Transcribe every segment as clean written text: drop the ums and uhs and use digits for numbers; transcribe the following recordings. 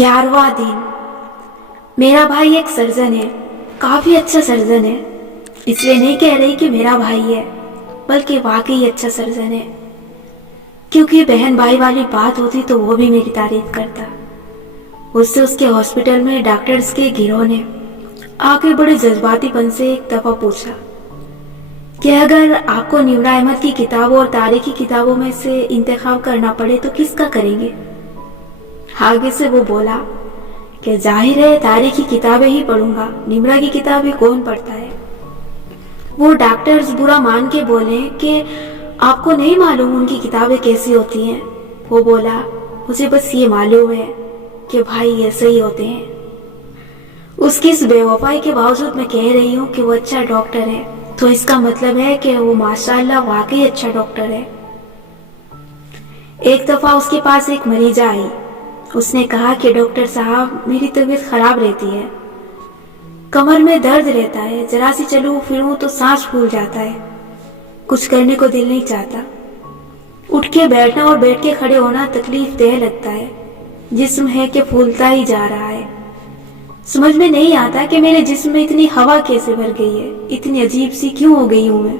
11वां दिन। मेरा भाई एक सर्जन है, काफी अच्छा सर्जन है। इसलिए नहीं कह रही कि मेरा भाई है, बल्कि वाकई अच्छा सर्जन है। क्योंकि बहन भाई वाली बात होती तो वो भी मेरी तारीफ करता। उससे उसके हॉस्पिटल में डॉक्टर्स के गिरोह ने आके बड़े जज्बातीपन से एक दफा पूछा कि अगर आपको निम्रा अहमद की किताबों और तारीखी किताबों में से इंतखाब करना पड़े तो किसका करेंगे। आगे से वो बोला कि जाहिर है तारीखी किताबें ही पढ़ूंगा, निम्रा की किताबें कौन पढ़ता है। वो डॉक्टर्स बुरा मान के बोले कि आपको नहीं मालूम उनकी किताबें कैसी होती हैं। वो बोला मुझे बस ये मालूम है कि भाई ऐसे ही होते हैं। उसकी इस बेवफाई के बावजूद मैं कह रही हूँ कि वो अच्छा डॉक्टर है, तो इसका मतलब है कि वो माशाल्लाह वाकई अच्छा डॉक्टर है। एक दफा उसके पास एक मरीजा आई। उसने कहा कि डॉक्टर साहब मेरी तबीयत खराब रहती है, कमर में दर्द रहता है, जरा सी चलूं फिरूं तो सांस फूल जाता है, कुछ करने को दिल नहीं चाहता, उठ के बैठना और बैठ के खड़े होना तकलीफ देह लगता है, जिस्म है कि फूलता ही जा रहा है। समझ में नहीं आता कि मेरे जिस्म में इतनी हवा कैसे भर गई है, इतनी अजीब सी क्यों हो गई हूं मैं।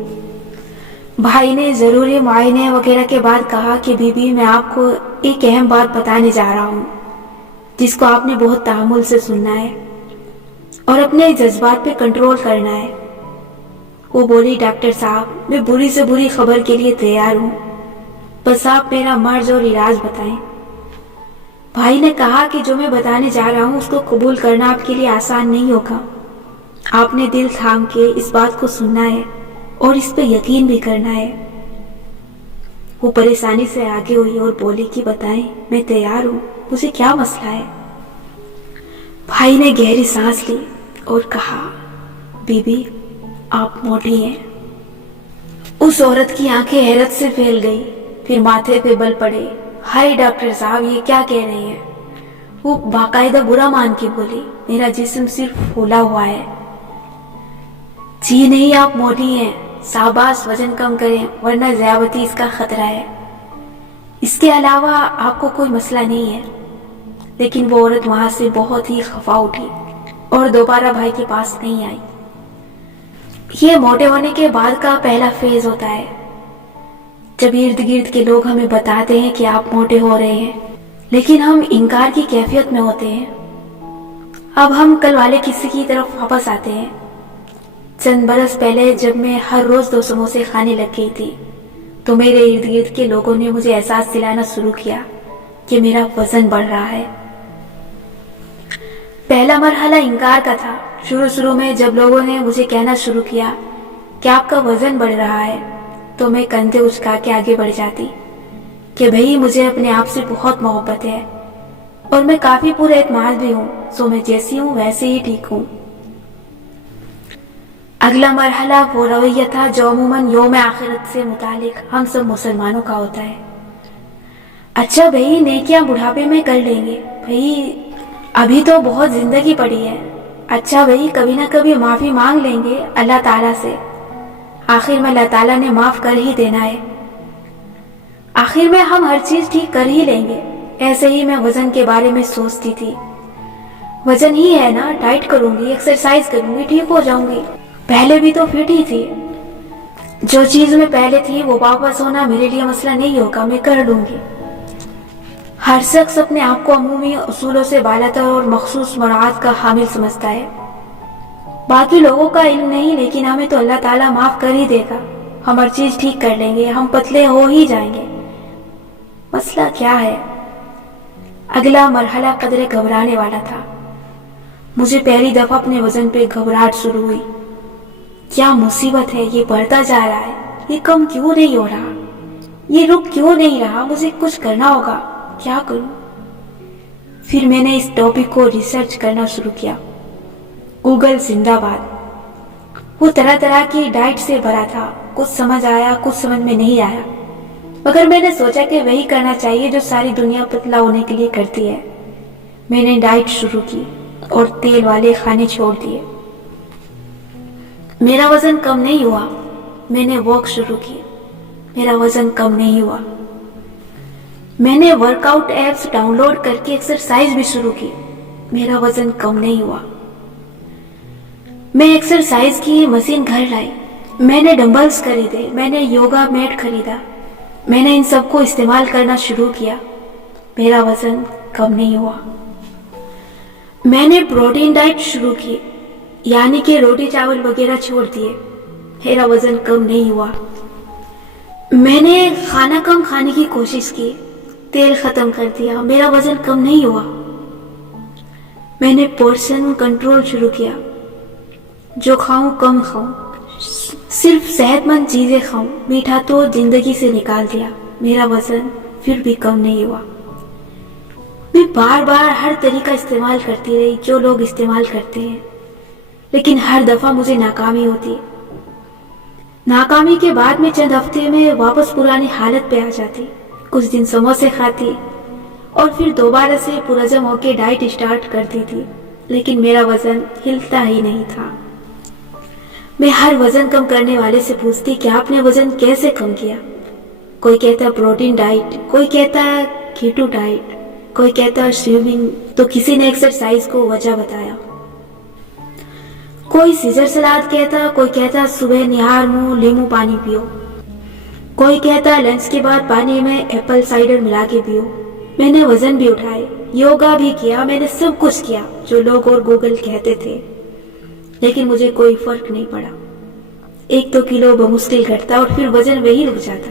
भाई ने जरूरी मुआयने वगैरह के बाद कहा कि बीबी मैं आपको एक अहम बात बताने जा रहा हूँ, जिसको आपने बहुत तहम्मुल से सुनना है और अपने जज्बात पे कंट्रोल करना है। वो बोली डॉक्टर साहब मैं बुरी से बुरी खबर के लिए तैयार हूँ, बस आप मेरा मर्ज और इलाज बताएं। भाई ने कहा कि जो मैं बताने जा रहा हूँ उसको कबूल करना आपके लिए आसान नहीं होगा। आपने दिल थाम के इस बात को सुनना है और इस पे यकीन भी करना है। वो परेशानी से आगे हुई और बोली कि बताएं, मैं तैयार हूँ, मुझे क्या मसला है। भाई ने गहरी सांस ली और कहा बीबी आप मोटी हैं। उस औरत की आंखें हैरत से फैल गई, फिर माथे पे बल पड़े। हाय डॉक्टर साहब ये क्या कह रहे हैं। वो बाकायदा बुरा मान के बोली मेरा जिस्म सिर्फ फूला हुआ है। जी नहीं आप मोटी हैं, शाबाश वजन कम करें वरना ज़यादती इसका खतरा है। इसके अलावा आपको कोई मसला नहीं है। लेकिन वो औरत वहां से बहुत ही खफा उठी और दोबारा भाई के पास नहीं आई। ये मोटे होने के बाद का पहला फेज होता है, जब इर्द गिर्द के लोग हमें बताते हैं कि आप मोटे हो रहे हैं, लेकिन हम इनकार की कैफियत में होते हैं। अब हम कल वाले किस्से की तरफ वापस आते हैं। चंद बरस पहले जब मैं हर रोज 2 समोसे खाने लग गई थी, तो मेरे इर्द गिर्द के लोगों ने मुझे एहसास दिलाना शुरू किया कि मेरा वजन बढ़ रहा है। पहला मरहला इनकार का था। शुरू में जब लोगों ने मुझे कहना शुरू किया कि आपका वजन बढ़ रहा है, तो मैं कंधे उचका के आगे बढ़ जाती कि भाई मुझे अपने आप से बहुत मोहब्बत है और मैं काफी पूरे एतमाद भी हूँ, सो मैं जैसी हूँ वैसे ही ठीक हूँ। अगला मरहला वो रवैया था जो अमूमन यौम आखिरत से मुतालिक हम सब मुसलमानों का होता है। अच्छा भाई नेकियां बुढ़ापे में कर लेंगे, भाई अभी तो बहुत जिंदगी पड़ी है। अच्छा भाई कभी ना कभी माफी मांग लेंगे अल्लाह ताला से, आखिर में अल्लाह ताला ने माफ कर ही देना है। आखिर में हम हर चीज ठीक कर ही लेंगे। ऐसे ही मैं वजन के बारे में सोचती थी। वजन ही है ना, डाइट करूंगी, एक्सरसाइज करूंगी, ठीक हो जाऊंगी। पहले भी तो फिट ही थी। जो चीज में पहले थी वो वापस होना मेरे लिए मसला नहीं होगा, मैं कर लूंगी। हर शख्स अपने आप को अमूमी उसूलों से बालातर और मखसूस मुराद का हामिल समझता है। बाकी लोगों का इल्म नहीं, लेकिन हमें तो अल्लाह ताला माफ कर ही देगा। हम हर चीज ठीक कर लेंगे, हम पतले हो ही जाएंगे। मसला क्या है? अगला मरहला कदरे घबराने वाला था। मुझे पहली दफा अपने वजन पे घबराहट शुरू हुई। क्या मुसीबत है, ये बढ़ता जा रहा है, ये कम क्यों नहीं हो रहा, ये रुक क्यों नहीं रहा, मुझे कुछ करना होगा, क्या करूं? फिर मैंने इस टॉपिक को रिसर्च करना शुरू किया। गूगल जिंदाबाद। वो तरह तरह की डाइट से भरा था, कुछ समझ आया कुछ समझ में नहीं आया, मगर मैंने सोचा कि वही करना चाहिए जो सारी दुनिया पतला होने के लिए करती है। मैंने डाइट शुरू की और तेल वाले खाने छोड़ दिए। मेरा वजन कम नहीं हुआ। मैंने वॉक शुरू की, मेरा वजन कम नहीं हुआ। میں نے workout apps download کر کے ایکسرسائز بھی شروع کی، میرا وزن کم نہیں ہوا۔ میں ایکسرسائز کی مشین گھر لائی، میں نے ڈمبلز خریدے، میں نے یوگا میٹ خریدا، میں نے ان سب کو استعمال کرنا شروع کیا، میرا وزن کم نہیں ہوا۔ میں نے پروٹین ڈائٹ شروع کی، یعنی کہ روٹی چاول وغیرہ چھوڑ دیے، میرا وزن کم نہیں ہوا۔ میں نے کھانا کم کھانے کی کوشش کی، تیل ختم کر دیا، میرا وزن کم نہیں ہوا۔ میں نے پورشن کنٹرول شروع کیا، جو کھاؤں کم کھاؤں، صرف صحت مند چیزیں کھاؤں، میٹھا تو زندگی سے نکال دیا، میرا وزن پھر بھی کم نہیں ہوا۔ میں بار بار ہر طریقہ استعمال کرتی رہی جو لوگ استعمال کرتے ہیں، لیکن ہر دفعہ مجھے ناکامی ہوتی۔ ناکامی کے بعد میں چند ہفتے میں واپس پرانی حالت پہ آ جاتی، کچھ دن سموسے کھاتی اور پھر دوبارہ سے پرعزم ہو کے ڈائٹ اسٹارٹ کرتی تھی، لیکن میرا وزن ہلتا ہی نہیں تھا۔ میں ہر وزن کم کرنے والے سے پوچھتی کہ آپ نے وزن کیسے کم کیا؟ کوئی کہتا ہے پروٹین ڈائٹ، کوئی کہتا ہے کیٹو ڈائٹ، کوئی کہتا ہے سوئمنگ، تو کسی نے ایکسرسائز کو وجہ بتایا۔ کوئی سیزر سلاد کہتا، کوئی کہتا صبح نہار منہ لیمو پانی پیو، کوئی کہتا لنچ کے بعد پانی میں ایپل سائڈر ملا کے پیو۔ میں نے وزن بھی اٹھائے، یوگا بھی کیا، میں نے سب کچھ کیا جو لوگ اور گوگل کہتے تھے، لیکن مجھے کوئی فرق نہیں پڑا۔ 1-2 کلو بمشکل گھٹتا اور پھر وزن وہی رک جاتا۔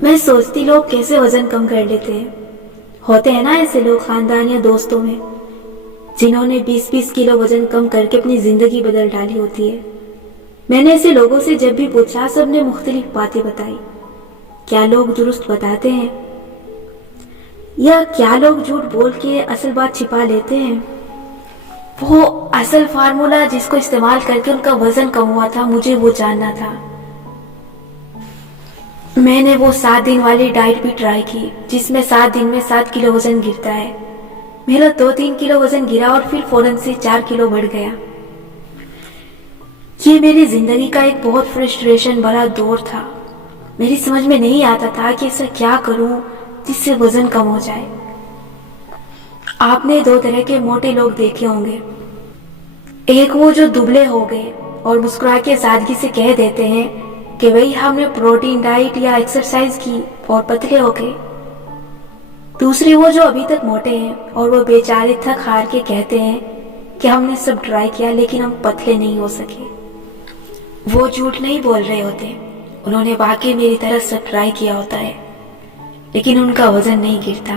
میں سوچتی لوگ کیسے وزن کم کر لیتے ہیں؟ ہوتے ہیں نا ایسے لوگ خاندان یا دوستوں میں، جنہوں نے 20-20 کلو وزن کم کر کے اپنی زندگی بدل ڈالی ہوتی ہے۔ میں نے ایسے لوگوں سے جب بھی پوچھا، سب نے مختلف باتیں بتائی۔ کیا لوگ درست بتاتے ہیں یا کیا لوگ جھوٹ بول کے اصل بات چھپا لیتے ہیں؟ وہ اصل فارمولا جس کو استعمال کر کے ان کا وزن کم ہوا تھا، مجھے وہ جاننا تھا۔ میں نے وہ 7 دن والی ڈائٹ بھی ٹرائی کی، جس میں 7 دن میں 7 کلو وزن گرتا ہے۔ میرا 2-3 کلو وزن گرا اور پھر فوراً سے 4 کلو بڑھ گیا۔ یہ میری زندگی کا ایک بہت فرسٹریشن بھرا دور تھا۔ میری سمجھ میں نہیں آتا تھا کہ ایسا کیا کروں جس سے وزن کم ہو جائے۔ آپ نے 2 طرح کے موٹے لوگ دیکھے ہوں گے، ایک وہ جو دبلے ہو گئے اور مسکرا کے سادگی سے کہہ دیتے ہیں کہ بھئی ہم نے پروٹین ڈائٹ یا ایکسرسائز کی اور پتلے ہو گئے۔ دوسرے وہ جو ابھی تک موٹے ہیں اور وہ بیچارے تھک ہار کے کہتے ہیں کہ ہم نے سب ٹرائی کیا لیکن ہم پتلے نہیں ہو سکے۔ وہ جھوٹ نہیں بول رہے ہوتے، انہوں نے واقعی میری طرح سب ٹرائی کیا ہوتا ہے، لیکن ان کا وزن نہیں گرتا۔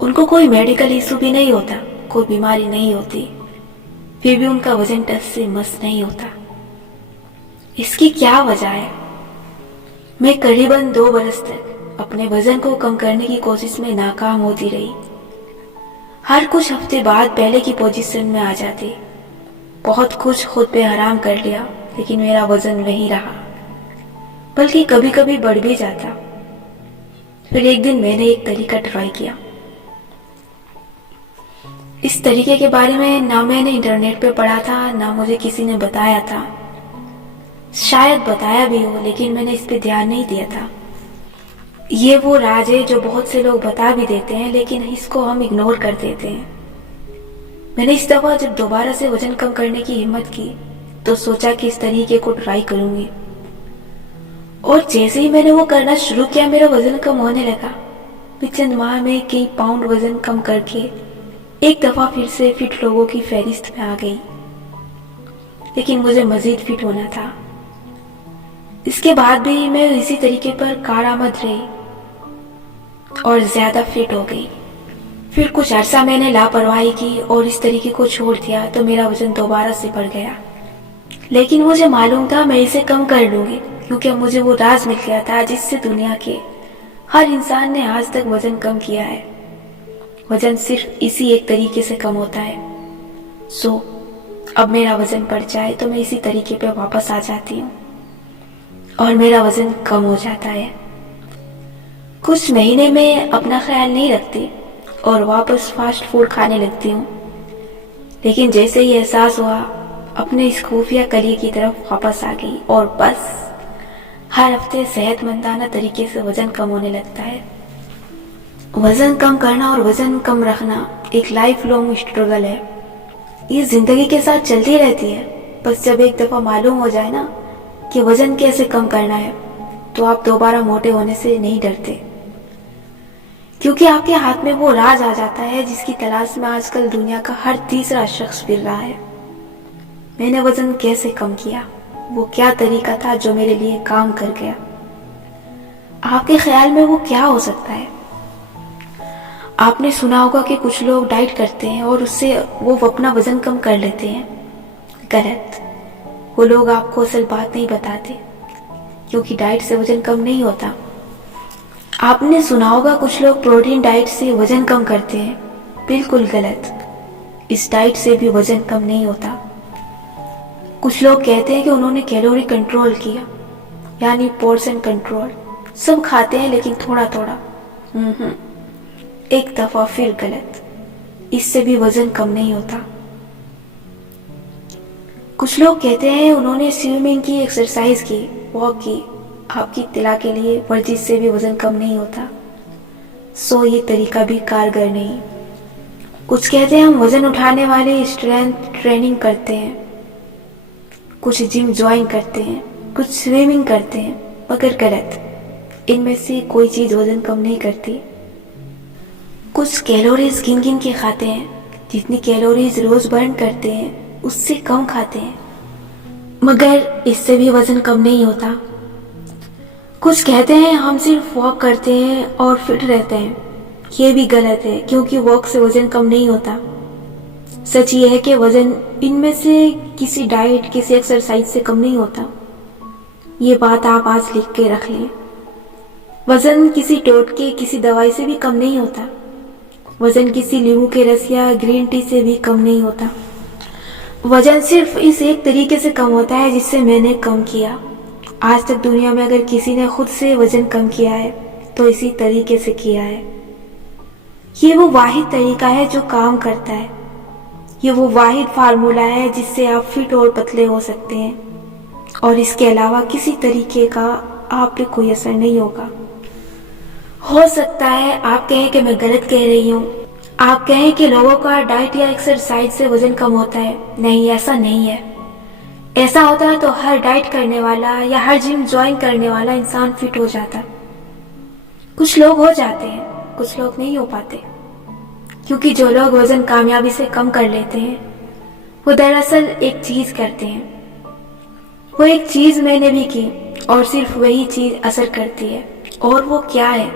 ان کو کوئی میڈیکل ایشو بھی نہیں ہوتا، کوئی بیماری نہیں ہوتی، پھر بھی ان کا وزن ٹس سے مس نہیں ہوتا۔ اس کی کیا وجہ ہے؟ میں قریباً 2 برس تک اپنے وزن کو کم کرنے کی کوشش میں ناکام ہوتی رہی۔ ہر کچھ ہفتے بعد پہلے کی پوزیشن میں آ جاتی، بہت کچھ خود پہ حرام کر لیا، لیکن میرا وزن وہی رہا، بلکہ کبھی کبھی بڑھ بھی جاتا۔ پھر ایک دن میں نے ایک طریقہ ٹرائی کیا۔ اس طریقے کے بارے میں نہ میں نے انٹرنیٹ پہ پڑھا تھا، نہ مجھے کسی نے بتایا تھا، شاید بتایا بھی ہو لیکن میں نے اس پہ دھیان نہیں دیا تھا۔ یہ وہ راز ہے جو بہت سے لوگ بتا بھی دیتے ہیں لیکن اس کو ہم اگنور کر دیتے ہیں۔ میں نے اس دفعہ جب دوبارہ سے وزن کم کرنے کی ہمت کی تو سوچا کہ اس طریقے کو ٹرائی کروں گی، اور جیسے ہی میں نے وہ کرنا شروع کیا میرا وزن کم ہونے لگا۔ میں چند ماہ میں کئی پاؤنڈ وزن کم کر کے ایک دفعہ پھر سے فٹ لوگوں کی فہرست میں آ گئی، لیکن مجھے مزید فٹ ہونا تھا۔ اس کے بعد بھی میں اسی طریقے پر کارآمد رہی اور زیادہ فٹ ہو گئی۔ پھر کچھ عرصہ میں نے لاپرواہی کی اور اس طریقے کو چھوڑ دیا تو میرا وزن دوبارہ سے بڑھ گیا، لیکن مجھے معلوم تھا میں اسے کم کر لوں گی، کیونکہ مجھے وہ راز مل گیا تھا جس سے دنیا کے ہر انسان نے آج تک وزن کم کیا ہے۔ وزن صرف اسی ایک طریقے سے کم ہوتا ہے۔ اب میرا وزن بڑھ جائے تو میں اسی طریقے پہ واپس آ جاتی ہوں اور میرا وزن کم ہو جاتا ہے۔ کچھ مہینے میں اپنا خیال نہیں رکھتی اور واپس فاسٹ فوڈ کھانے لگتی ہوں، لیکن جیسے ہی احساس ہوا اپنے اس خفیہ کلی کی طرف واپس آ گئی اور بس ہر ہفتے صحت مندانہ طریقے سے وزن کم ہونے لگتا ہے۔ वजन कम करना और वजन कम रखना एक लाइफ लॉन्ग स्ट्रगल है। ये जिंदगी के साथ चलती रहती है। बस जब एक दफा मालूम हो जाए ना कि वजन कैसे कम करना है, तो आप दोबारा मोटे होने से नहीं डरते, क्योंकि आपके हाथ में वो राज आ जाता है जिसकी तलाश में आजकल दुनिया का हर तीसरा शख्स फिर रहा है। मैंने वजन कैसे कम किया, वो क्या तरीका था जो मेरे लिए काम कर गया। आपके ख्याल में वो क्या हो सकता है? आपने सुना होगा कि कुछ लोग डाइट करते हैं और उससे वो अपना वजन कम कर लेते हैं। गलत। वो लोग आपको असल बात नहीं बताते, क्योंकि डाइट से वजन कम नहीं होता। आपने सुना होगा कुछ लोग प्रोटीन डाइट से वजन कम करते हैं। बिल्कुल गलत। इस डाइट से भी वजन कम नहीं होता। कुछ लोग कहते हैं कि उन्होंने कैलोरी कंट्रोल किया, यानी पोर्शन कंट्रोल। सब खाते हैं लेकिन थोड़ा थोड़ा। एक दफा फिर गलत। इससे भी वजन कम नहीं होता। कुछ लोग कहते हैं उन्होंने स्विमिंग की, एक्सरसाइज की, वॉक की। आपकी इत्तला के लिए वर्जिश से भी वजन कम नहीं होता। सो ये तरीका भी कारगर नहीं। कुछ कहते हैं हम वजन उठाने वाले स्ट्रेंथ ट्रेनिंग करते हैं, कुछ जिम ज्वाइन करते हैं, कुछ स्विमिंग करते हैं, मगर गलत। इनमें से कोई चीज वजन कम नहीं करती। कुछ कैलोरीज गिन गिन के खाते हैं, जितनी कैलोरीज रोज बर्न करते हैं उससे कम खाते हैं, मगर इससे भी वजन कम नहीं होता। कुछ कहते हैं हम सिर्फ वॉक करते हैं और फिट रहते हैं। ये भी गलत है, क्योंकि वॉक से वजन कम नहीं होता। सच ये है कि वजन इनमें से किसी डाइट, किसी एक्सरसाइज से कम नहीं होता। ये बात आप आज लिख के रख लें। वजन किसी टोटके, किसी दवाई से भी कम नहीं होता। वजन किसी नींबू के रस या ग्रीन टी से भी कम नहीं होता। वजन सिर्फ इस एक तरीके से कम होता है जिससे मैंने कम किया। आज तक दुनिया में अगर किसी ने खुद से वजन कम किया है तो इसी तरीके से किया है। ये वो वाहिद तरीका है जो काम करता है। ये वो वाहिद फार्मूला है जिससे आप फिट और पतले हो सकते हैं, और इसके अलावा किसी तरीके का आप पे कोई असर नहीं होगा। हो सकता है आप कहें कि मैं गलत कह रही हूँ, आप कहें कि लोगों का डाइट या एक्सरसाइज से वजन कम होता है। नहीं, ऐसा नहीं है। ऐसा होता है तो हर डाइट करने वाला या हर जिम ज्वाइन करने वाला इंसान फिट हो जाता। कुछ लोग हो जाते हैं, कुछ लोग नहीं हो पाते, क्योंकि जो लोग वजन कामयाबी से कम कर लेते हैं वो दरअसल एक चीज करते हैं। वो एक चीज मैंने भी की और सिर्फ वही चीज असर करती है। और वो क्या है?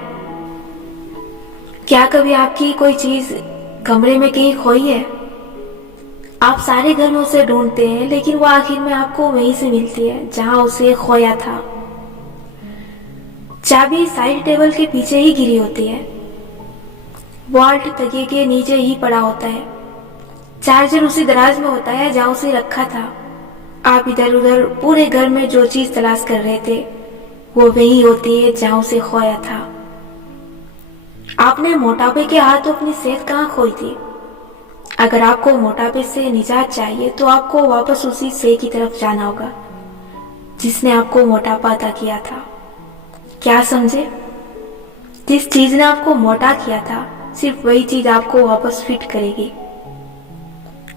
क्या कभी आपकी कोई चीज कमरे में कहीं खोई है? आप सारे घर में उसे ढूंढते हैं, लेकिन वो आखिर में आपको वहीं से मिलती है जहां उसे खोया था। चाबी साइड टेबल के पीछे ही गिरी होती है। वॉल्ट तकिए के नीचे ही पड़ा होता है। चार्जर उसी दराज में होता है जहां उसे रखा था। आप इधर उधर पूरे घर में जो चीज तलाश कर रहे थे वो वही होती है जहां उसे खोया था। आपने मोटापे के हाथों अपनी सेहत कहाँ खोई थी? अगर आपको मोटापे से निजात चाहिए तो आपको वापस उसी सेहत की तरफ जाना होगा जिसने आपको मोटापा अता किया था। क्या समझे? जिस चीज ने आपको मोटा किया था, सिर्फ वही चीज आपको वापस फिट करेगी।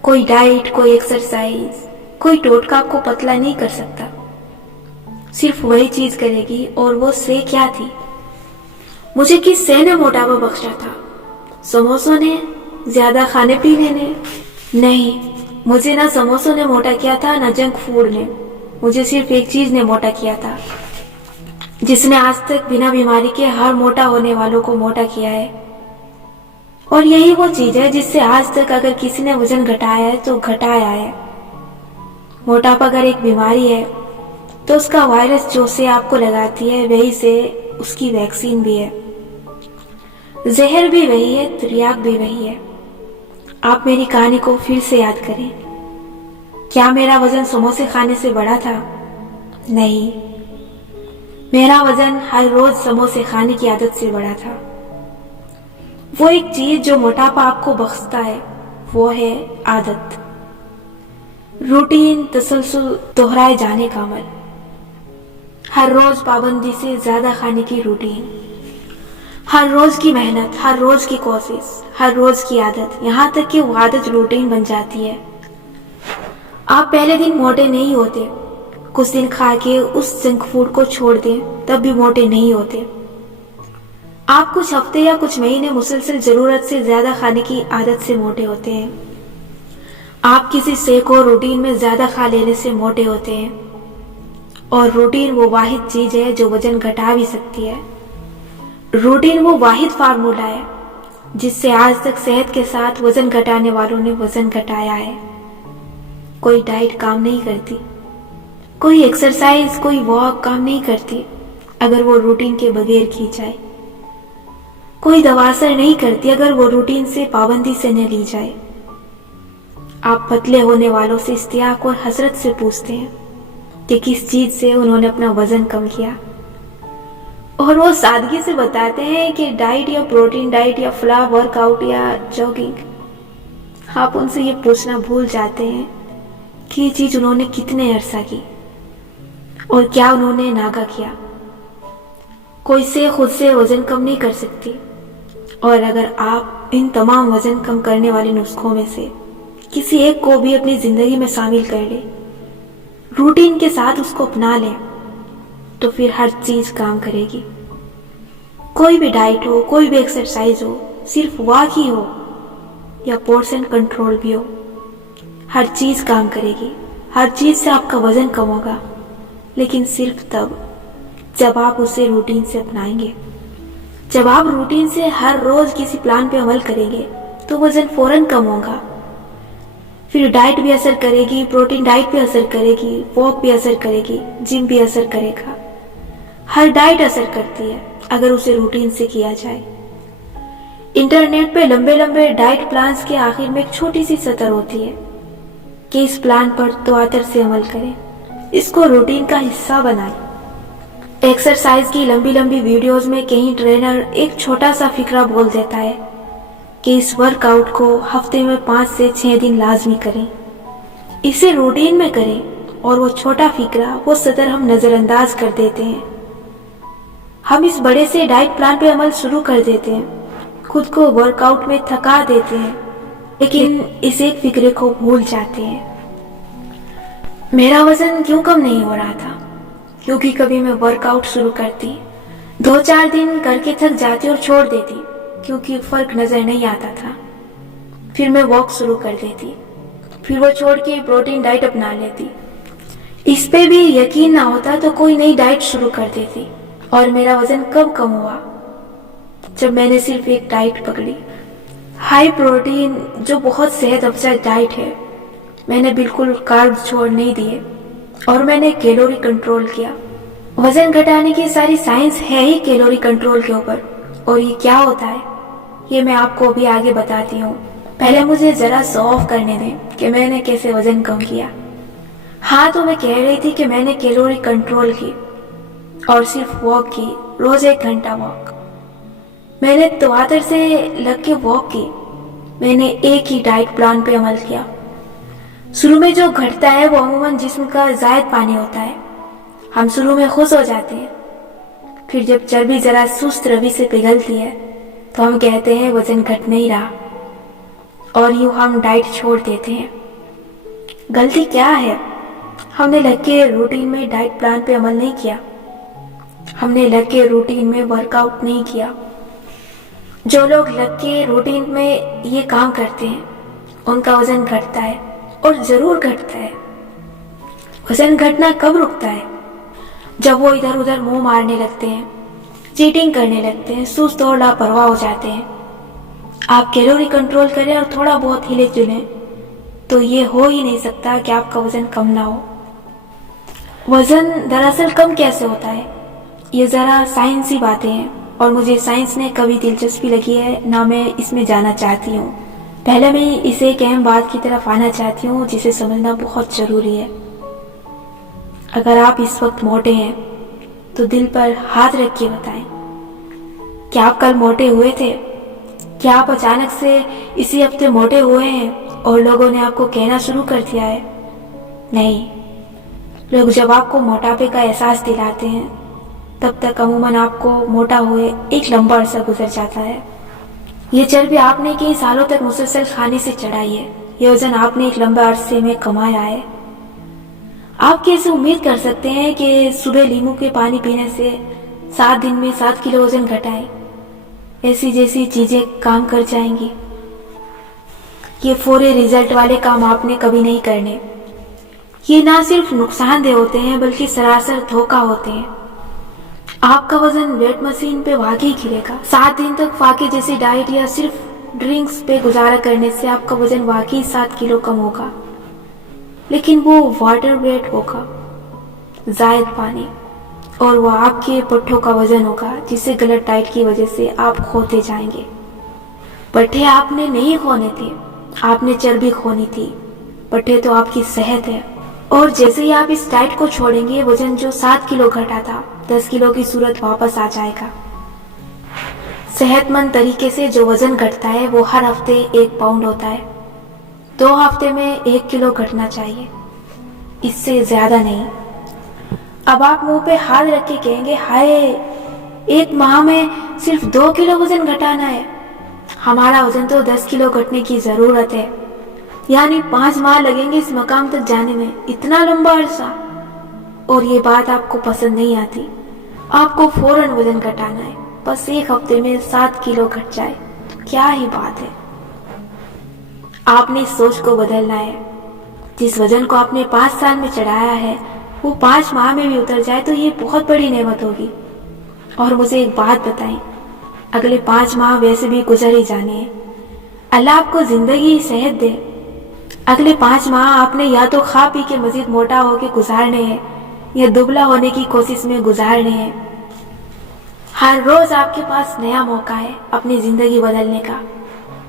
कोई डाइट, कोई एक्सरसाइज, कोई टोटका आपको पतला नहीं कर सकता। सिर्फ वही चीज करेगी। और वो से क्या थी? मुझे किस से ने मोटापा बख्शा था? समोसों ने? ज्यादा खाने पीने ने? नहीं, मुझे ना समोसों ने मोटा किया था, ना जंक फूड ने। मुझे सिर्फ एक चीज ने मोटा किया था, जिसने आज तक बिना बीमारी के हर मोटा होने वालों को मोटा किया है। और यही वो चीज है जिससे आज तक अगर किसी ने वजन घटाया है तो घटाया है। मोटापा अगर एक बीमारी है तो उसका वायरस जो से आपको लगाती है वही से उसकी वैक्सीन भी है। जहर भी वही है, त्रियाग भी वही है। आप मेरी कहानी को फिर से याद करें। क्या मेरा वजन समोसे खाने से बढ़ा था? नहीं, मेरा वजन हर रोज समोसे खाने की आदत से बढ़ा था। वो एक चीज जो मोटापा आपको बख्शता है वो है आदत, रूटीन, तसलसल, दोहराए जाने का अमल। हर रोज पाबंदी से ज्यादा खाने की रूटीन, ہر روز کی محنت، ہر روز کی کوشش، ہر روز کی عادت، یہاں تک کہ وہ عادت روٹین بن جاتی ہے۔ آپ پہلے دن موٹے نہیں ہوتے، کچھ دن کھا کے اس جنک فوڈ کو چھوڑ دیں تب بھی موٹے نہیں ہوتے۔ آپ کچھ ہفتے یا کچھ مہینے مسلسل ضرورت سے زیادہ کھانے کی عادت سے موٹے ہوتے ہیں۔ آپ کسی شے کو روٹین میں زیادہ کھا لینے سے موٹے ہوتے ہیں، اور روٹین وہ واحد چیز ہے جو وزن گھٹا بھی سکتی ہے۔ روٹین وہ واحد فارمولا ہے جس سے آج تک صحت کے ساتھ وزن گھٹانے والوں نے وزن گھٹایا ہے۔ کوئی ڈائٹ کام نہیں کرتی، کوئی ایکسرسائز، کوئی واک کام نہیں کرتی اگر وہ روٹین کے بغیر کی جائے۔ کوئی دوا اثر نہیں کرتی اگر وہ روٹین سے پابندی سے نہ لی جائے۔ آپ پتلے ہونے والوں سے اشتیاق اور حسرت سے پوچھتے ہیں کہ کس چیز سے انہوں نے اپنا وزن کم کیا، اور وہ سادگی سے بتاتے ہیں کہ ڈائٹ یا پروٹین ڈائٹ یا فلاں ورک آؤٹ یا جاگنگ۔ آپ ان سے یہ پوچھنا بھول جاتے ہیں کہ یہ چیز انہوں نے کتنے عرصہ کی اور کیا انہوں نے ناگا کیا۔ کوئی سے خود سے وزن کم نہیں کر سکتی، اور اگر آپ ان تمام وزن کم کرنے والے نسخوں میں سے کسی ایک کو بھی اپنی زندگی میں شامل کر لیں، روٹین کے ساتھ اس کو اپنا لیں، تو پھر ہر چیز کام کرے گی۔ کوئی بھی ڈائٹ ہو، کوئی بھی ایکسرسائز ہو، صرف واک ہی ہو یا پورشن کنٹرول بھی ہو، ہر چیز کام کرے گی۔ ہر چیز سے آپ کا وزن کم ہوگا، لیکن صرف تب جب آپ اسے روٹین سے اپنائیں گے۔ جب آپ روٹین سے ہر روز کسی پلان پہ عمل کریں گے تو وزن فوراً کم ہوگا۔ پھر ڈائٹ بھی اثر کرے گی، پروٹین ڈائٹ بھی اثر کرے گی، واک بھی اثر کرے گی، جم بھی اثر کرے گا۔ ہر ڈائٹ اثر کرتی ہے اگر اسے روٹین سے کیا جائے۔ انٹرنیٹ پہ لمبے لمبے ڈائٹ پلانز کے آخر میں ایک چھوٹی سی سطر ہوتی ہے کہ اس پلان پر تواتر سے عمل کریں، اس کو روٹین کا حصہ بنائیں۔ ایکسرسائز کی لمبی لمبی ویڈیوز میں کہیں ٹرینر ایک چھوٹا سا فقرہ بول دیتا ہے کہ اس ورک آؤٹ کو ہفتے میں 5 سے 6 دن لازمی کریں، اسے روٹین میں کریں، اور وہ چھوٹا فقرہ، وہ سطر ہم نظر انداز کر دیتے ہیں۔ ہم اس بڑے سے ڈائٹ پلان پہ عمل شروع کر دیتے ہیں، خود کو ورک آؤٹ میں تھکا دیتے ہیں، لیکن اس ایک فکرے کو بھول جاتے ہیں۔ میرا وزن کیوں کم نہیں ہو رہا تھا؟ کیونکہ کبھی میں ورک آؤٹ شروع کرتی، 2-4 دن کر کے تھک جاتی اور چھوڑ دیتی کیونکہ فرق نظر نہیں آتا تھا۔ پھر میں واک شروع کر دیتی، پھر وہ چھوڑ کے پروٹین ڈائٹ اپنا لیتی۔ اس پہ بھی یقین نہ ہوتا تو کوئی نئی ڈائٹ شروع کر دیتی، اور میرا وزن کب کم ہوا؟ جب میں نے صرف ایک ڈائٹ پکڑی، ہائی پروٹین، جو بہت صحت افزا ڈائٹ ہے۔ میں نے بالکل کارب چھوڑ نہیں دیے، اور میں نے کیلوری کنٹرول کیا۔ وزن گھٹانے کی ساری سائنس ہے ہی کیلوری کنٹرول کے اوپر، اور یہ کیا ہوتا ہے یہ میں آپ کو بھی آگے بتاتی ہوں۔ پہلے مجھے ذرا شو آف کرنے دیں کہ میں نے کیسے وزن کم کیا۔ ہاں، تو میں کہہ رہی تھی کہ میں نے کیلوری کنٹرول کی اور صرف واک کی، روز 1 گھنٹہ واک۔ میں نے تواتر سے لگ کے واک کی، میں نے ایک ہی ڈائٹ پلان پہ عمل کیا۔ شروع میں جو گھٹتا ہے وہ عموماً جسم کا زائد پانی ہوتا ہے۔ ہم شروع میں خوش ہو جاتے ہیں، پھر جب چربی ذرا سست روی سے پگھلتی ہے تو ہم کہتے ہیں وزن گھٹ نہیں رہا، اور یوں ہم ڈائٹ چھوڑ دیتے ہیں۔ غلطی کیا ہے؟ ہم نے لگ کے روٹین میں ڈائٹ پلان پہ عمل نہیں کیا، ہم نے لگ کے روٹین میں ورک آؤٹ نہیں کیا۔ جو لوگ لگ کے روٹین میں یہ کام کرتے ہیں ان کا وزن گھٹتا ہے، اور ضرور گھٹتا ہے۔ وزن گھٹنا کب رکتا ہے؟ جب وہ ادھر ادھر منہ مارنے لگتے ہیں، چیٹنگ کرنے لگتے ہیں، سست اور لاپرواہ ہو جاتے ہیں۔ آپ کیلوری کنٹرول کریں اور تھوڑا بہت ہلے جلیں تو یہ ہو ہی نہیں سکتا کہ آپ کا وزن کم نہ ہو۔ وزن دراصل کم کیسے ہوتا ہے؟ یہ ذرا سائنسی باتیں ہیں، اور مجھے سائنس نے کبھی دلچسپی لگی ہے نہ میں اس میں جانا چاہتی ہوں۔ پہلے میں اس ایک اہم بات کی طرف آنا چاہتی ہوں جسے سمجھنا بہت ضروری ہے۔ اگر آپ اس وقت موٹے ہیں تو دل پر ہاتھ رکھ کے بتائیں، کیا آپ کل موٹے ہوئے تھے؟ کیا آپ اچانک سے اسی ہفتے موٹے ہوئے ہیں اور لوگوں نے آپ کو کہنا شروع کر دیا ہے؟ نہیں، لوگ جب آپ کو موٹاپے کا احساس دلاتے ہیں तब तक अमूमन आपको मोटा हुए एक लंबा अरसा गुजर जाता है। ये चर्बी आपने कई सालों तक मुसलसल खाने से चढ़ाई है। ये वजन आपने एक लंबे अरसे में कमाया है। आप कैसे उम्मीद कर सकते हैं कि सुबह नींबू के पानी पीने से 7 दिन में 7 किलो वजन घटाएं? ऐसी जैसी चीजें काम कर जाएंगी। ये फौरी रिजल्ट वाले काम आपने कभी नहीं करने। ये ना सिर्फ नुकसानदेह होते हैं बल्कि सरासर धोखा होते हैं। आपका वजन वेट मशीन पे वाकई गिरेगा। 7 दिन तक फाके जैसी डाइट या सिर्फ ड्रिंक्स पे गुजारा करने से आपका वजन वाकई 7 किलो कम होगा, लेकिन वो वाटर वेट होगा, जायद पानी, और वो आपके पट्ठों का वजन होगा जिसे गलत डाइट की वजह से आप खोते जाएंगे। पट्ठे आपने नहीं खोने थे, आपने चर्बी खोनी थी। पट्ठे तो आपकी सेहत है। और जैसे ही आप इस डाइट को छोड़ेंगे, वजन जो 7 किलो घटा था 10 किलो की सूरत वापस आ जाएगा। सेहतमंद तरीके से जो वजन घटता है वो हर हफ्ते 1 पाउंड होता है। 2 हफ्ते में 1 किलो घटना चाहिए, इससे ज्यादा नहीं। अब आप मुंह पे हाथ रख के कहेंगे, हाय 1 माह में सिर्फ 2 किलो वजन घटाना है। हमारा वजन तो 10 किलो घटने की जरूरत है, यानी 5 माह लगेंगे इस मकाम तक जाने में। इतना लंबा अरसा। और ये बात आपको पसंद नहीं आती। आपको फौरन वजन घटाना है, बस 1 हफ्ते में 7 किलो घट जाए तो क्या ही बात है। आपने इस सोच को बदलना है। जिस वजन को आपने 5 साल में चढ़ाया है वो 5 माह में भी उतर जाए तो ये बहुत बड़ी नेमत होगी। और मुझे एक बात बताएं, अगले 5 माह वैसे भी गुजर ही जाने हैं। अल्लाह आपको जिंदगी सेहत दे। अगले 5 माह आपने या तो खा पी के मजीद मोटा होके गुजारने हैं या दुबला होने की कोशिश में गुजारने हैं। हर रोज आपके पास नया मौका है अपनी जिंदगी बदलने का,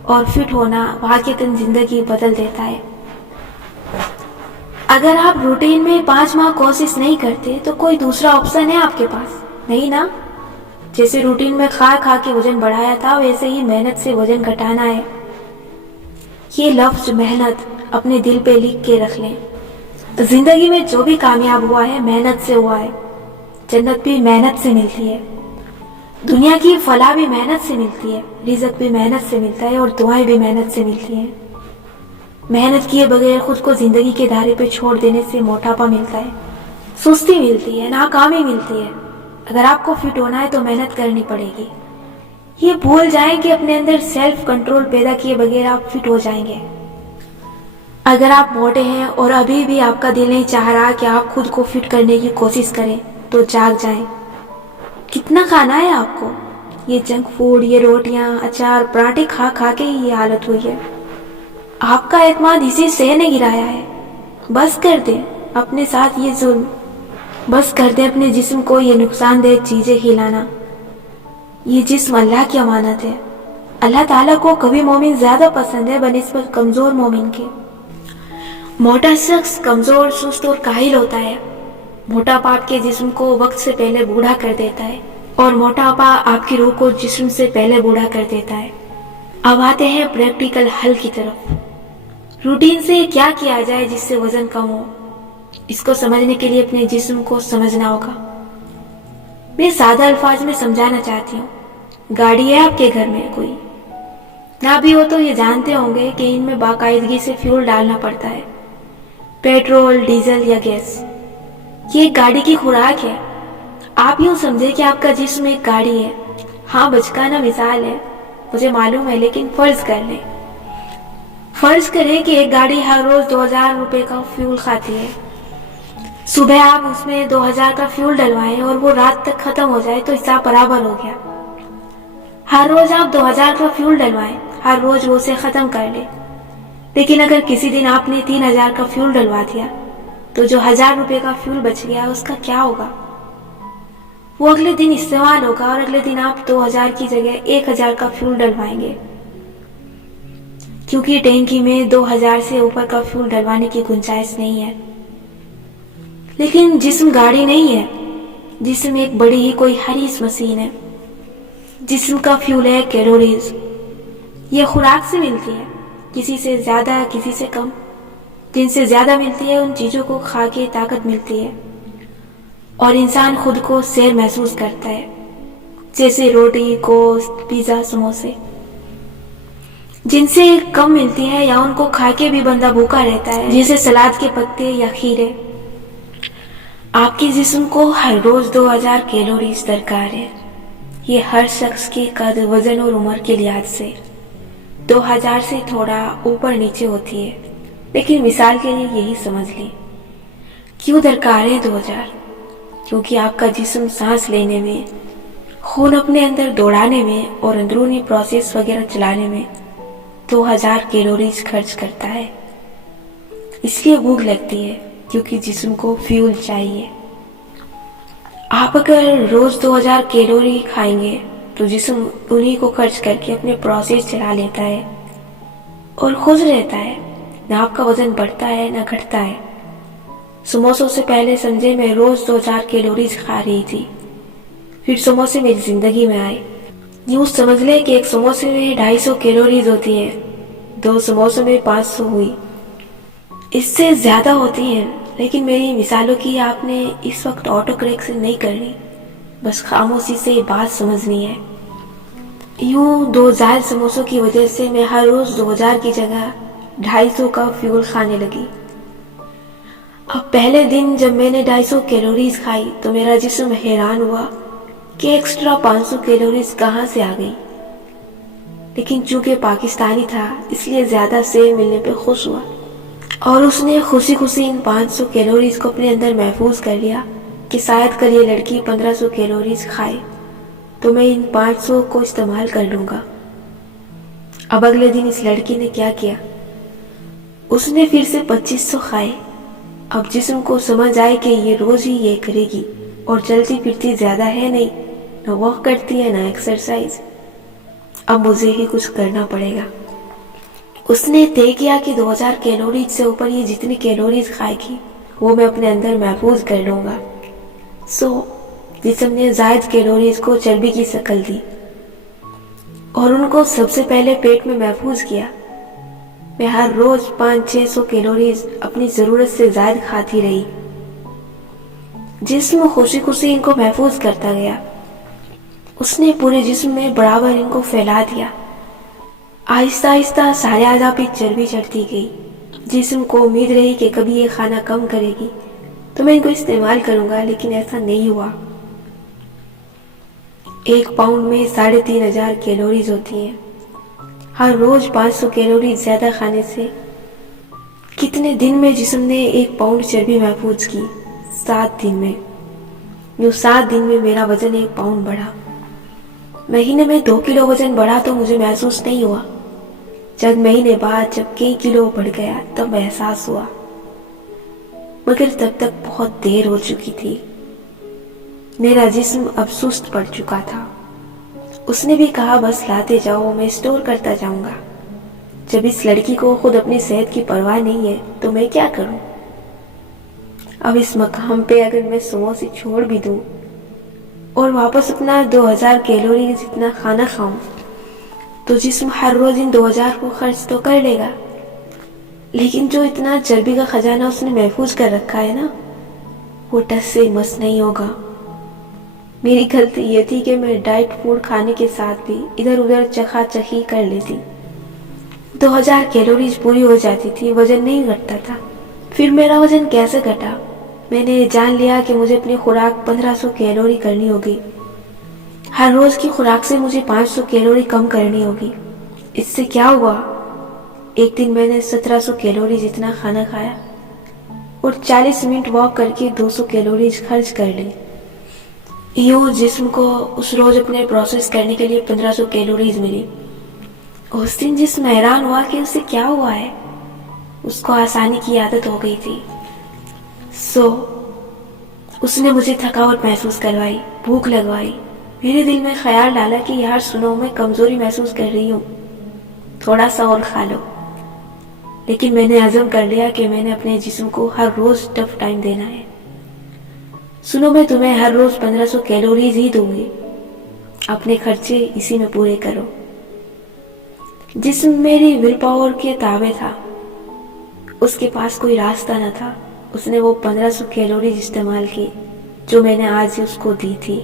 और फिट होना वाकईतन जिंदगी बदल देता है। अगर आप रूटीन में 5 माह कोशिश नहीं करते तो कोई दूसरा ऑप्शन है आपके पास? नहीं ना। जैसे रूटीन में खा खा के वजन बढ़ाया था, वैसे ही मेहनत से वजन घटाना है। ये लफ्ज मेहनत अपने दिल पे लिख के रख लें। जिंदगी में जो भी कामयाब हुआ है मेहनत से हुआ है। जन्नत भी मेहनत से मिलती है, दुनिया की फलाह भी मेहनत से मिलती है, रिज़्क भी मेहनत से मिलता है, और दुआएं भी मेहनत से मिलती हैं। मेहनत किए बगैर खुद को जिंदगी के धारे पे छोड़ देने से मोटापा मिलता है, सुस्ती मिलती है, नाकामी मिलती है। अगर आपको फिट होना है तो मेहनत करनी पड़ेगी। ये भूल जाएं कि अपने अंदर सेल्फ कंट्रोल पैदा किए बगैर आप फिट हो जाएंगे। अगर आप मोटे हैं और अभी भी आपका दिल नहीं चाह रहा कि आप खुद को फिट करने की कोशिश करें, तो जाग जाएं। कितना खाना है आपको? ये जंक फूड, ये रोटियां, अचार, पराठे खा खा के ही ये हालत हुई है। आपका एतमाद इसी से ने गिराया है। बस कर दें अपने साथ ये जुल्म। बस कर दें अपने जिस्म को ये नुकसानदेह चीजें खिलाना। ये जिस्म अल्लाह की अमानत है। अल्लाह ताला को कभी मोमिन ज्यादा पसंद है बनिस्बत कमजोर मोमिन के। मोटा शख्स कमजोर, सुस्त और काहिल होता है। मोटापा आपके जिस्म को वक्त से पहले बूढ़ा कर देता है, और मोटापा आपकी रूह को जिस्म से पहले बूढ़ा कर देता है। अब आते हैं प्रैक्टिकल हल की तरफ। रूटीन से क्या किया जाए जिससे वजन कम हो? इसको समझने के लिए अपने जिस्म को समझना होगा। मैं सादा अल्फाज में समझाना चाहती हूँ। गाड़ी है आपके घर में कोई, ना भी हो तो ये जानते होंगे कि इनमें बाकायदगी से फ्यूल डालना पड़ता है, पेट्रोल, डीजल या गैस। ये एक गाड़ी की खुराक है। आप यूं समझे कि आपका जिस्म एक गाड़ी है। हाँ, बचकाना मिसाल है, मुझे मालूम है, लेकिन फर्ज कर लें। फर्ज करें कि एक गाड़ी हर रोज 2000 रुपए का फ्यूल खाती है। सुबह आप उसमें 2000 का फ्यूल डलवाएं और वो रात तक खत्म हो जाए तो हिसाब बराबर हो गया। हर रोज आप 2000 का फ्यूल डलवाएं, हर रोज वो उसे खत्म कर ले। लेकिन अगर किसी दिन आपने 3000 का फ्यूल डलवा दिया तो जो 1000 रुपए का फ्यूल बच गया उसका क्या होगा? वो अगले दिन इस्तेमाल होगा, और अगले दिन आप 2000 की जगह 1000 का फ्यूल डलवाएंगे, क्योंकि टैंकी में 2000 से ऊपर का फ्यूल डलवाने की गुंजाइश नहीं है। लेकिन जिस्म गाड़ी नहीं है, जिस्म एक बड़ी ही कोई हरीस मशीन है। जिस्म का फ्यूल है कैलोरीज। ये खुराक से मिलती है, किसी से ज्यादा किसी से कम। जिनसे ज्यादा मिलती है उन चीजों को खा के ताकत मिलती है, और इंसान खुद को शेर महसूस करता है, जैसे रोटी, गोश्त, पिज्जा, समोसे, जिनसे कम मिलती है या उनको खा के भी बंदा भूखा रहता है, जैसे सलाद के पत्ते या खीरे। आपके जिस्म को हर रोज 2000 कैलोरीज दरकार है। ये हर शख्स के कद, वजन और उम्र के लिहाज से 2000 से थोड़ा ऊपर नीचे होती है, लेकिन मिसाल के लिए यही समझ लें। क्यों दरकार है 2000? क्योंकि आपका जिस्म सांस लेने में, खून अपने अंदर दौड़ाने में और अंदरूनी प्रोसेस वगैरह चलाने में 2000 कैलोरीज खर्च करता है। इसलिए भूख लगती है, क्योंकि जिस्म को फ्यूल चाहिए। आप अगर रोज 2000 कैलोरी खाएंगे तो जिस्म उन्हीं को खर्च करके अपने प्रोसेस चला लेता है और खुश रहता है। ना आपका वजन बढ़ता है ना घटता है। समोसों से पहले समझे मैं रोज 2000 कैलोरीज खा रही थी, फिर समोसे मेरी जिंदगी में आए। यूं समझ ले कि एक समोसे में 250 कैलोरीज होती है, 2 समोसों में 500 हुई, इससे ज्यादा होती हैं। लेकिन मेरी मिसालों की आपने इस वक्त ऑटो करेक्शन नहीं करनी, बस खामोशी से बात समझनी है। यूं 2000 समोसों की वजह से मैं हर रोज 2000 की जगह 250 का फ्यूल खाने लगी। अब पहले दिन जब मैंने 250 कैलोरीज खाई तो मेरा जिस्म हैरान हुआ कि एक्स्ट्रा 500 कैलोरीज कहाँ से आ गई। लेकिन चूंकि पाकिस्तानी था इसलिए ज्यादा सेव मिलने पे खुश हुआ और उसने खुशी खुशी इन 500 कैलोरीज को अपने अंदर महफूज कर लिया कि शायद कल ये लड़की 1500 कैलोरीज खाए तो मैं इन 500 को इस्तेमाल कर लूंगा। अब अगले दिन इस लड़की ने क्या किया, उसने फिर से 2500 खाए। अब जिस्म को समझ आए कि ये रोज ही ये करेगी और चलती फिरती ज्यादा है नहीं, न वॉक करती है न एक्सरसाइज। अब मुझे ही कुछ करना पड़ेगा। उसने तय किया कि 2000 कैलोरीज से ऊपर ये जितनी कैलोरीज खाएगी वो मैं अपने अंदर महफूज कर लूंगा। जिस्म ने जायद कैलोरीज को चर्बी की शक्ल दी और उनको सबसे पहले पेट में महफूज किया। मैं हर रोज 500-600 कैलोरीज अपनी जरूरत से ज्यादा खाती रही। जिस्म खुशी खुशी इनको महफूज करता गया। उसने पूरे जिस्म में बराबर इनको फैला दिया। आहिस्ता आहिस्ता सारे आज़ा पे चर्बी चढ़ती गई। जिस्म को उम्मीद रही कि कभी ये खाना कम करेगी तो मैं इनको इस्तेमाल करूंगा, लेकिन ऐसा नहीं हुआ। 1 पाउंड में 3500 कैलोरीज होती हैं। हर रोज 500 कैलोरी ज्यादा खाने से कितने दिन में जिस्म ने 1 पाउंड चर्बी महफूज की? 7 दिन में। यूं 7 दिन में मेरा वजन 1 पाउंड बढ़ा। महीने में 2 किलो वजन बढ़ा तो मुझे महसूस नहीं हुआ। चंद महीने बाद जब कई किलो बढ़ गया तब एहसास हुआ, मगर तब तक बहुत देर हो चुकी थी। मेरा जिस्म अब सुस्त पड़ चुका था। उसने भी कहा बस लाते जाओ, मैं स्टोर करता जाऊंगा। जब इस लड़की को खुद अपनी सेहत की परवाह नहीं है तो मैं क्या करूं? अब इस मकाम पे अगर मैं समोसे छोड़ भी दूं और वापस अपना 2000 कैलोरी जितना खाना खाऊं तो जिस्म हर रोज इन 2000 को खर्च तो कर लेगा, लेकिन जो इतना चर्बी का खजाना उसने महफूज कर रखा है ना, वो टस से मस नहीं होगा। मेरी गलती ये थी कि मैं डाइट फूड खाने के साथ भी इधर उधर चखाचखी कर लेती। 2000 कैलोरीज पूरी हो जाती थी, वजन नहीं घटता था। फिर मेरा वजन कैसे घटा? मैंने जान लिया कि मुझे अपनी खुराक 1500 कैलोरी करनी होगी। हर रोज की खुराक से मुझे 500 कैलोरी कम करनी होगी। इससे क्या हुआ? एक दिन मैंने 1700 कैलोरी जितना खाना खाया और 40 मिनट वॉक करके 200 कैलोरीज खर्च कर ली। यूं जिस्म को उस रोज अपने प्रोसेस करने के लिए 1500 कैलोरीज मिली। उस दिन जिस्म हैरान हुआ कि उसे क्या हुआ है। उसको आसानी की आदत हो गई थी। उसने मुझे थकावट महसूस करवाई, भूख लगवाई। मेरे दिल में ख्याल डाला कि यार सुनो, मैं कमजोरी महसूस कर रही हूँ, थोड़ा सा और खा लो। लेकिन मैंने अज़म कर लिया कि मैंने अपने जिस्म को हर रोज टफ टाइम देना है। सुनो, मैं तुम्हें हर रोज 1500 कैलोरीज ही दूंगी, अपने खर्चे इसी में पूरे करो। जिस्म मेरी विल पावर के ताबे था, उसके पास कोई रास्ता न था। उसने वो 1500 कैलोरीज इस्तेमाल की जो मैंने आज उसको दी थी।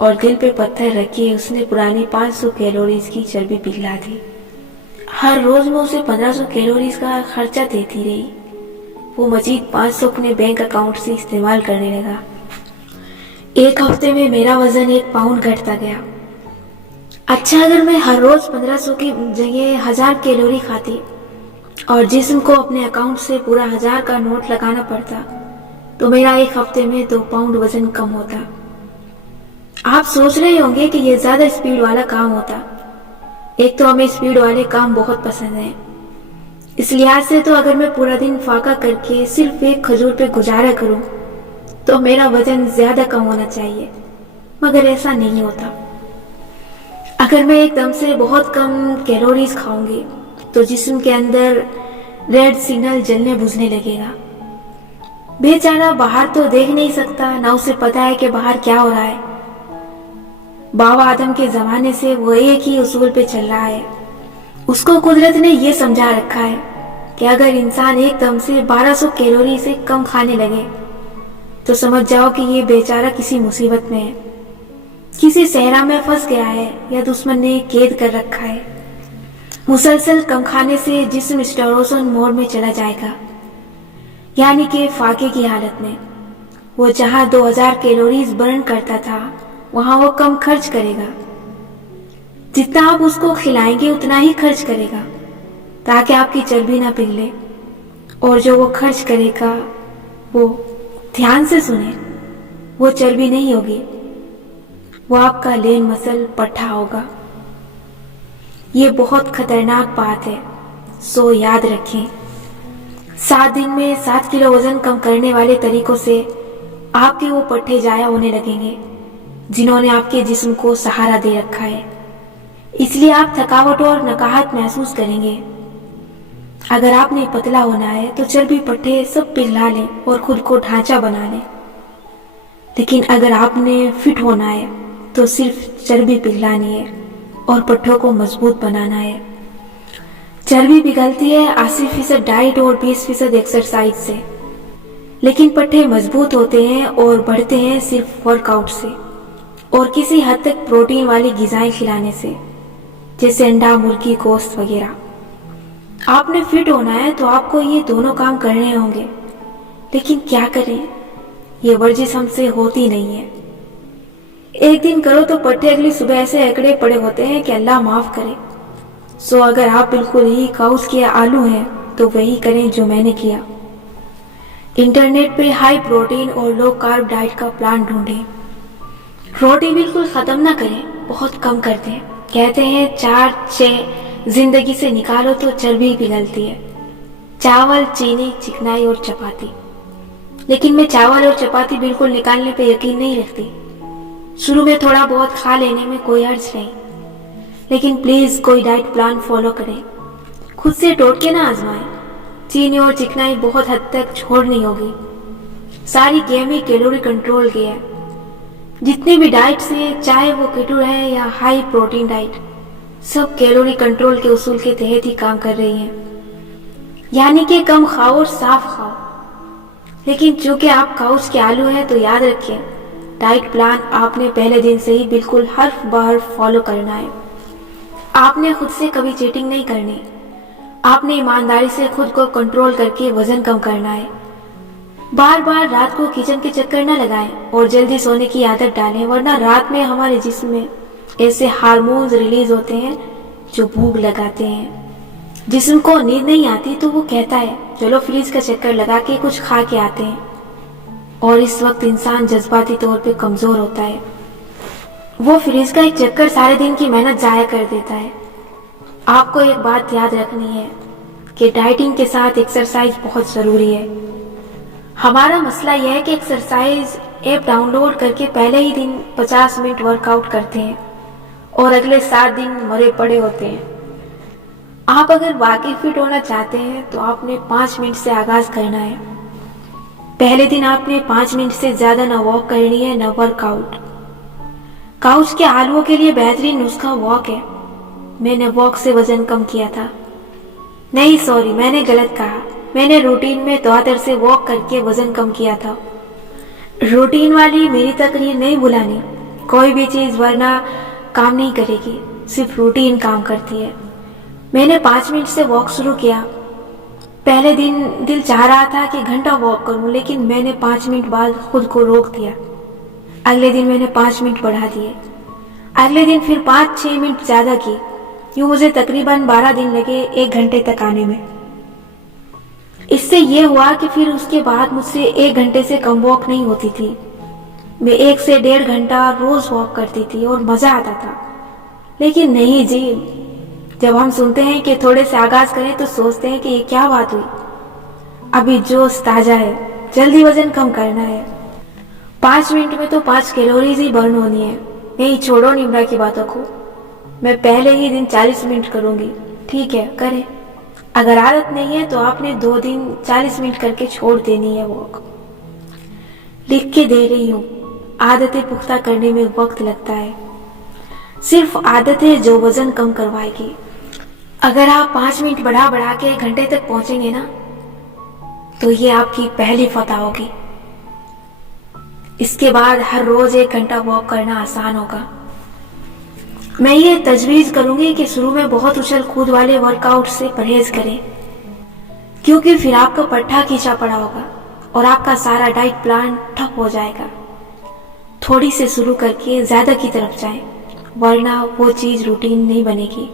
और दिल पे पत्थर रखे उसने पुरानी 500 कैलोरीज की चर्बी पिघला दी। हर रोज मैं उसे 1500 कैलोरीज का खर्चा देती रही। वो मजीद 500 अपने बैंक अकाउंट से इस्तेमाल करने लगा। एक हफ्ते में मेरा वजन 1 पाउंड घटता गया। अच्छा, अगर मैं हर रोज 1500 की जगह 1000 कैलोरी खाती और जिस्म को अपने अकाउंट से पूरा 1000 का नोट लगाना पड़ता तो मेरा एक हफ्ते में 2 पाउंड वजन कम होता। आप सोच रहे होंगे कि ये ज्यादा स्पीड वाला काम होता। एक तो हमें स्पीड वाले काम बहुत पसंद है, इस लिहाज से तो अगर मैं पूरा दिन फाका करके सिर्फ एक खजूर पे गुजारा करूं तो मेरा वजन ज्यादा कम होना चाहिए, मगर ऐसा नहीं होता। अगर मैं एकदम से बहुत कम कैलोरीज खाऊंगी तो जिस्म के अंदर रेड सिग्नल जलने बुझने लगेगा। बेचारा बाहर तो देख नहीं सकता, ना उसे पता है कि बाहर क्या हो रहा है। बाबा आदम के जमाने से वो एक ही उसूल पे चल रहा है। उसको कुदरत ने ये समझा रखा है कि अगर इंसान एकदम से 1200 कैलोरी से कम खाने लगे तो समझ जाओ कि ये बेचारा किसी मुसीबत में है, किसी सहरा में फंस गया है या दुश्मन ने कैद कर रखा है। मुसलसल कम खाने से जिस्म स्टार्वेशन मोड में चला जाएगा, यानी कि फाके की हालत में। वो जहां 2000 कैलोरीज बर्न करता था वहां वो कम खर्च करेगा। जितना आप उसको खिलाएंगे उतना ही खर्च करेगा ताकि आपकी चर्बी ना पिघले। और जो वो खर्च करेगा वो, ध्यान से सुने, वो चर्बी नहीं होगी, वो आपका लेन मसल पट्टा होगा। ये बहुत खतरनाक बात है, सो याद रखें। 7 दिन में 7 किलो वजन कम करने वाले तरीकों से आपके वो पट्टे जाया होने लगेंगे जिन्होंने आपके जिस्म को सहारा दे रखा है। इसलिए आप थकावट और नकाहत महसूस करेंगे। अगर आपने पतला होना है तो चर्बी पट्टे सब पिघला लें और खुद को ढांचा बना लें। लेकिन अगर आपने फिट होना है तो सिर्फ चर्बी पिघलानी है और पट्टों को मजबूत बनाना है। चर्बी पिघलती है 80% डाइट और 20% एक्सरसाइज से, लेकिन पट्टे मजबूत होते हैं और बढ़ते हैं सिर्फ वर्कआउट से और किसी हद तक प्रोटीन वाली ग़िज़ाएं खिलाने से, जैसे अंडा, मुर्गी, गोश्त वगैरह। आपने फिट होना है तो आपको ये दोनों काम करने होंगे, लेकिन क्या करें, ये वर्जिश हमसे होती नहीं है। एक दिन करो तो पट्टे अगली सुबह ऐसे अकड़े पड़े होते हैं कि अल्लाह माफ करे। सो अगर आप बिल्कुल ही काउस के आलू हैं तो वही करें जो मैंने किया। इंटरनेट पे हाई प्रोटीन और लो कार्ब डाइट का प्लान ढूंढें। रोटी बिल्कुल खत्म ना करें, बहुत कम कर दें। कहते हैं 4-6 जिंदगी से निकालो तो चर्बी पिघलती है। चावल, चीनी, चिकनाई और चपाती। लेकिन मैं चावल और चपाती बिल्कुल निकालने पे यकीन नहीं रखती। शुरू में थोड़ा बहुत खा लेने में कोई हर्ज नहीं, लेकिन प्लीज कोई डाइट प्लान फॉलो करें। खुद से टोट के ना आजमाएं। चीनी और चिकनाई बहुत हद तक छोड़नी होगी। सारी गेम ही कैलोरी कंट्रोल की है। जितनी भी डाइट्स हैं, चाहे वो केटो है या हाई प्रोटीन डाइट, सब कैलोरी कंट्रोल के उसूल के तहत ही काम कर रही हैं। यानी कि कम खाओ और साफ खाओ। लेकिन चूंकि आप काउच के आलू हैं तो याद रखिए, डाइट प्लान आपने पहले दिन से ही बिल्कुल हर्फ बहर्फ फॉलो करना है। आपने खुद से कभी चीटिंग नहीं करनी। आपने ईमानदारी से खुद को कंट्रोल करके वजन कम करना है। बार बार रात को किचन के चक्कर न लगाएं और जल्दी सोने की आदत डालें, वरना रात में हमारे जिस्म में ऐसे हार्मोन्स रिलीज होते हैं जो भूख लगाते हैं। जिस्म को नींद नहीं आती तो वो कहता है चलो फ्रिज का चक्कर लगा के कुछ खा के आते हैं, और इस वक्त इंसान जज्बाती तौर पे कमजोर होता है। वो फ्रिज का एक चक्कर सारे दिन की मेहनत जाया कर देता है। आपको एक बात याद रखनी है कि डाइटिंग के साथ एक्सरसाइज बहुत जरूरी है। हमारा मसला यह है कि एक्सरसाइज ऐप डाउनलोड करके पहले ही दिन 50 मिनट वर्कआउट करते हैं और अगले 7 दिन मरे पड़े होते हैं। आप अगर वाकई फिट होना चाहते हैं तो आपने 5 मिनट से आगाज करना है। पहले दिन आपने 5 मिनट से ज्यादा न वॉक करनी है न वर्कआउट। काउच के आलुओं के लिए बेहतरीन नुस्खा वॉक है। मैंने वॉक से वजन कम किया था। नहीं सॉरी, मैंने गलत कहा। मैंने रूटीन में तौर से वॉक करके वजन कम किया था। रूटीन वाली मेरी तकरीर नहीं भुलानी। कोई भी चीज वरना काम नहीं करेगी, सिर्फ रूटीन काम करती है। मैंने 5 मिनट से वॉक शुरू किया। पहले दिन दिल चाह रहा था कि घंटा वॉक करूं, लेकिन मैंने 5 मिनट बाद खुद को रोक दिया। अगले दिन मैंने 5 मिनट बढ़ा दिए, अगले दिन फिर 5-6 मिनट ज्यादा की। यूं मुझे तकरीबन 12 दिन लगे 1 घंटे तक आने में। इससे ये हुआ कि फिर उसके बाद मुझसे 1 घंटे से कम वॉक नहीं होती थी। मैं 1 से 1.5 घंटा रोज वॉक करती थी और मजा आता था। लेकिन नहीं जी, जब हम सुनते हैं कि थोड़े से आगाज करें तो सोचते हैं कि ये क्या बात हुई, अभी जोश ताजा है, जल्दी वजन कम करना है। 5 मिनट में तो 5 कैलोरीज ही बर्न होनी है। नहीं, छोड़ो निम्रा की बातों को, मैं पहले ही दिन 40 मिनट करूंगी। ठीक है, करें। अगर आदत नहीं है तो आपने 2 दिन 40 मिनट करके छोड़ देनी है वॉक। लिख के दे रही हूँ, आदतें पुख्ता करने में वक्त लगता है। सिर्फ आदतें जो वजन कम करवाएगी। अगर आप 5 मिनट बढ़ा बढ़ा के 1 घंटे तक पहुंचेंगे ना, तो ये आपकी पहली फतह होगी। इसके बाद हर रोज 1 घंटा वॉक करना आसान होगा। मैं ये तजवीज करूंगी कि शुरू में बहुत उछल कूद वाले वर्कआउट से परहेज करें, क्योंकि फिर आपका पट्टा खींचा पड़ा होगा और आपका सारा डाइट प्लान ठप हो जाएगा। थोड़ी से शुरू करके ज्यादा की तरफ जाएं, वरना वो चीज रूटीन नहीं बनेगी।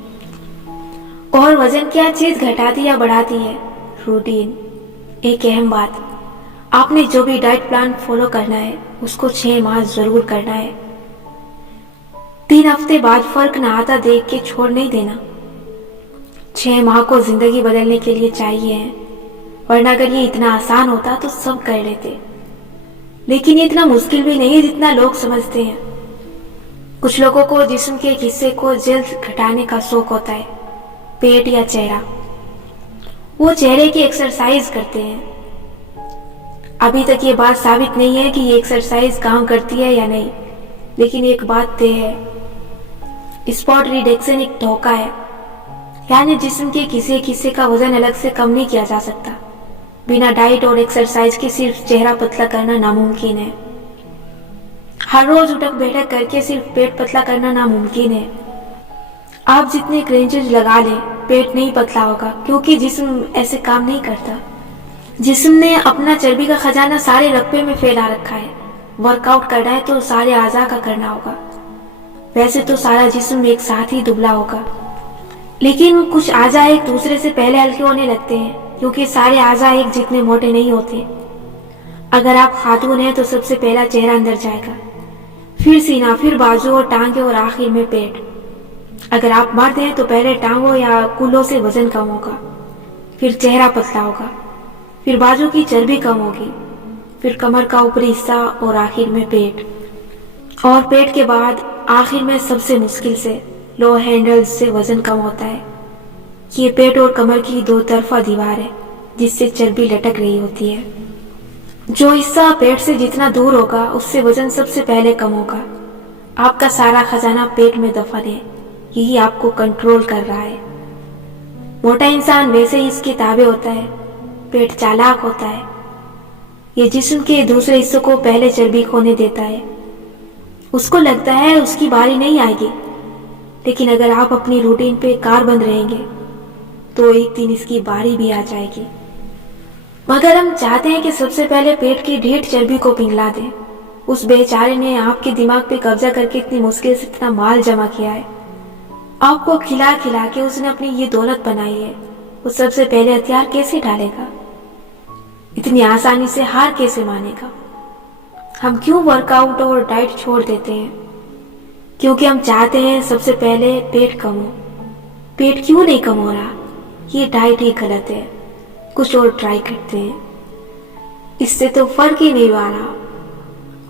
और वजन क्या चीज घटाती या बढ़ाती है? रूटीन। एक अहम बात, आपने जो भी डाइट प्लान फॉलो करना है उसको 6 माह जरूर करना है। 3 हफ्ते बाद फर्क ना आता देख के छोड़ नहीं देना। 6 माह को जिंदगी बदलने के लिए चाहिए है, वरना अगर ये इतना आसान होता तो सब कर लेते। लेकिन ये इतना मुश्किल भी नहीं है जितना लोग समझते हैं। कुछ लोगों को जिस्म के एक हिस्से को जल्द घटाने का शौक होता है, पेट या चेहरा। वो चेहरे की एक्सरसाइज करते हैं। अभी तक ये बात साबित नहीं है कि ये एक्सरसाइज काम करती है या नहीं, लेकिन एक बात तय है, स्पॉट रिडक्शन एक धोखा है। यानी जिस्म के किसी एक हिस्से का वजन अलग से कम नहीं किया जा सकता। बिना डाइट और एक्सरसाइज के सिर्फ चेहरा पतला करना नामुमकिन है। हर रोज उठक बैठक करके सिर्फ पेट पतला करना नामुमकिन है। आप जितने क्रेंचेज लगा लें, पेट नहीं पतला होगा, क्योंकि जिस्म ऐसे काम नहीं करता। जिस्म ने अपना चर्बी का खजाना सारे रक्बे में फैला रखा है। वर्कआउट करना है तो सारे आज़ा का करना होगा। वैसे तो सारा जिस्म एक साथ ही दुबला होगा, लेकिन कुछ आज़ा एक दूसरे से पहले हल्के होने लगते हैं, क्योंकि सारे आज़ा एक जितने मोटे नहीं होते। अगर आप खातून हैं तो सबसे पहला चेहरा अंदर जाएगा, फिर सीना, फिर बाजू और टांगे और आखिर में पेट। अगर आप मर्द हैं तो पहले टांगों या कूल्हों से वजन कम होगा, फिर चेहरा पतला होगा, फिर बाजू की चर्बी कम होगी, फिर कमर का ऊपरी हिस्सा और आखिर में पेट। और पेट के बाद आखिर में सबसे मुश्किल से लो हैंडल्स से वजन कम होता है। ये पेट और कमर की 2 तरफा दीवार है जिससे चर्बी लटक रही होती है। जो हिस्सा पेट से जितना दूर होगा उससे वजन सबसे पहले कम होगा। आपका सारा खजाना पेट में दफन है, यही आपको कंट्रोल कर रहा है। मोटा इंसान वैसे ही इसके ताबे होता है। पेट चालाक होता है, ये जिस्म के दूसरे हिस्सों को पहले चर्बी खोने देता है। उसको लगता है उसकी बारी नहीं आएगी, लेकिन अगर आप अपनी रूटीन पे कारबंद रहेंगे तो एक दिन इसकी बारी भी आ जाएगी। मगर हम चाहते हैं कि सबसे पहले पेट की ढीठ चर्बी को पिघला दें। उस बेचारे ने आपके दिमाग पे कब्जा करके इतनी मुश्किल से इतना माल जमा किया है। आपको खिला खिला के उसने अपनी ये दौलत बनाई है। वो सबसे पहले हथियार कैसे डालेगा? इतनी आसानी से हार कैसे मानेगा? हम क्यों वर्कआउट और डाइट छोड़ देते हैं? क्योंकि हम चाहते हैं सबसे पहले पेट कम हो। पेट क्यों नहीं कम हो रहा? ये डाइट ही गलत है, कुछ और ट्राई करते हैं। इससे तो फर्क ही नहीं आ रहा।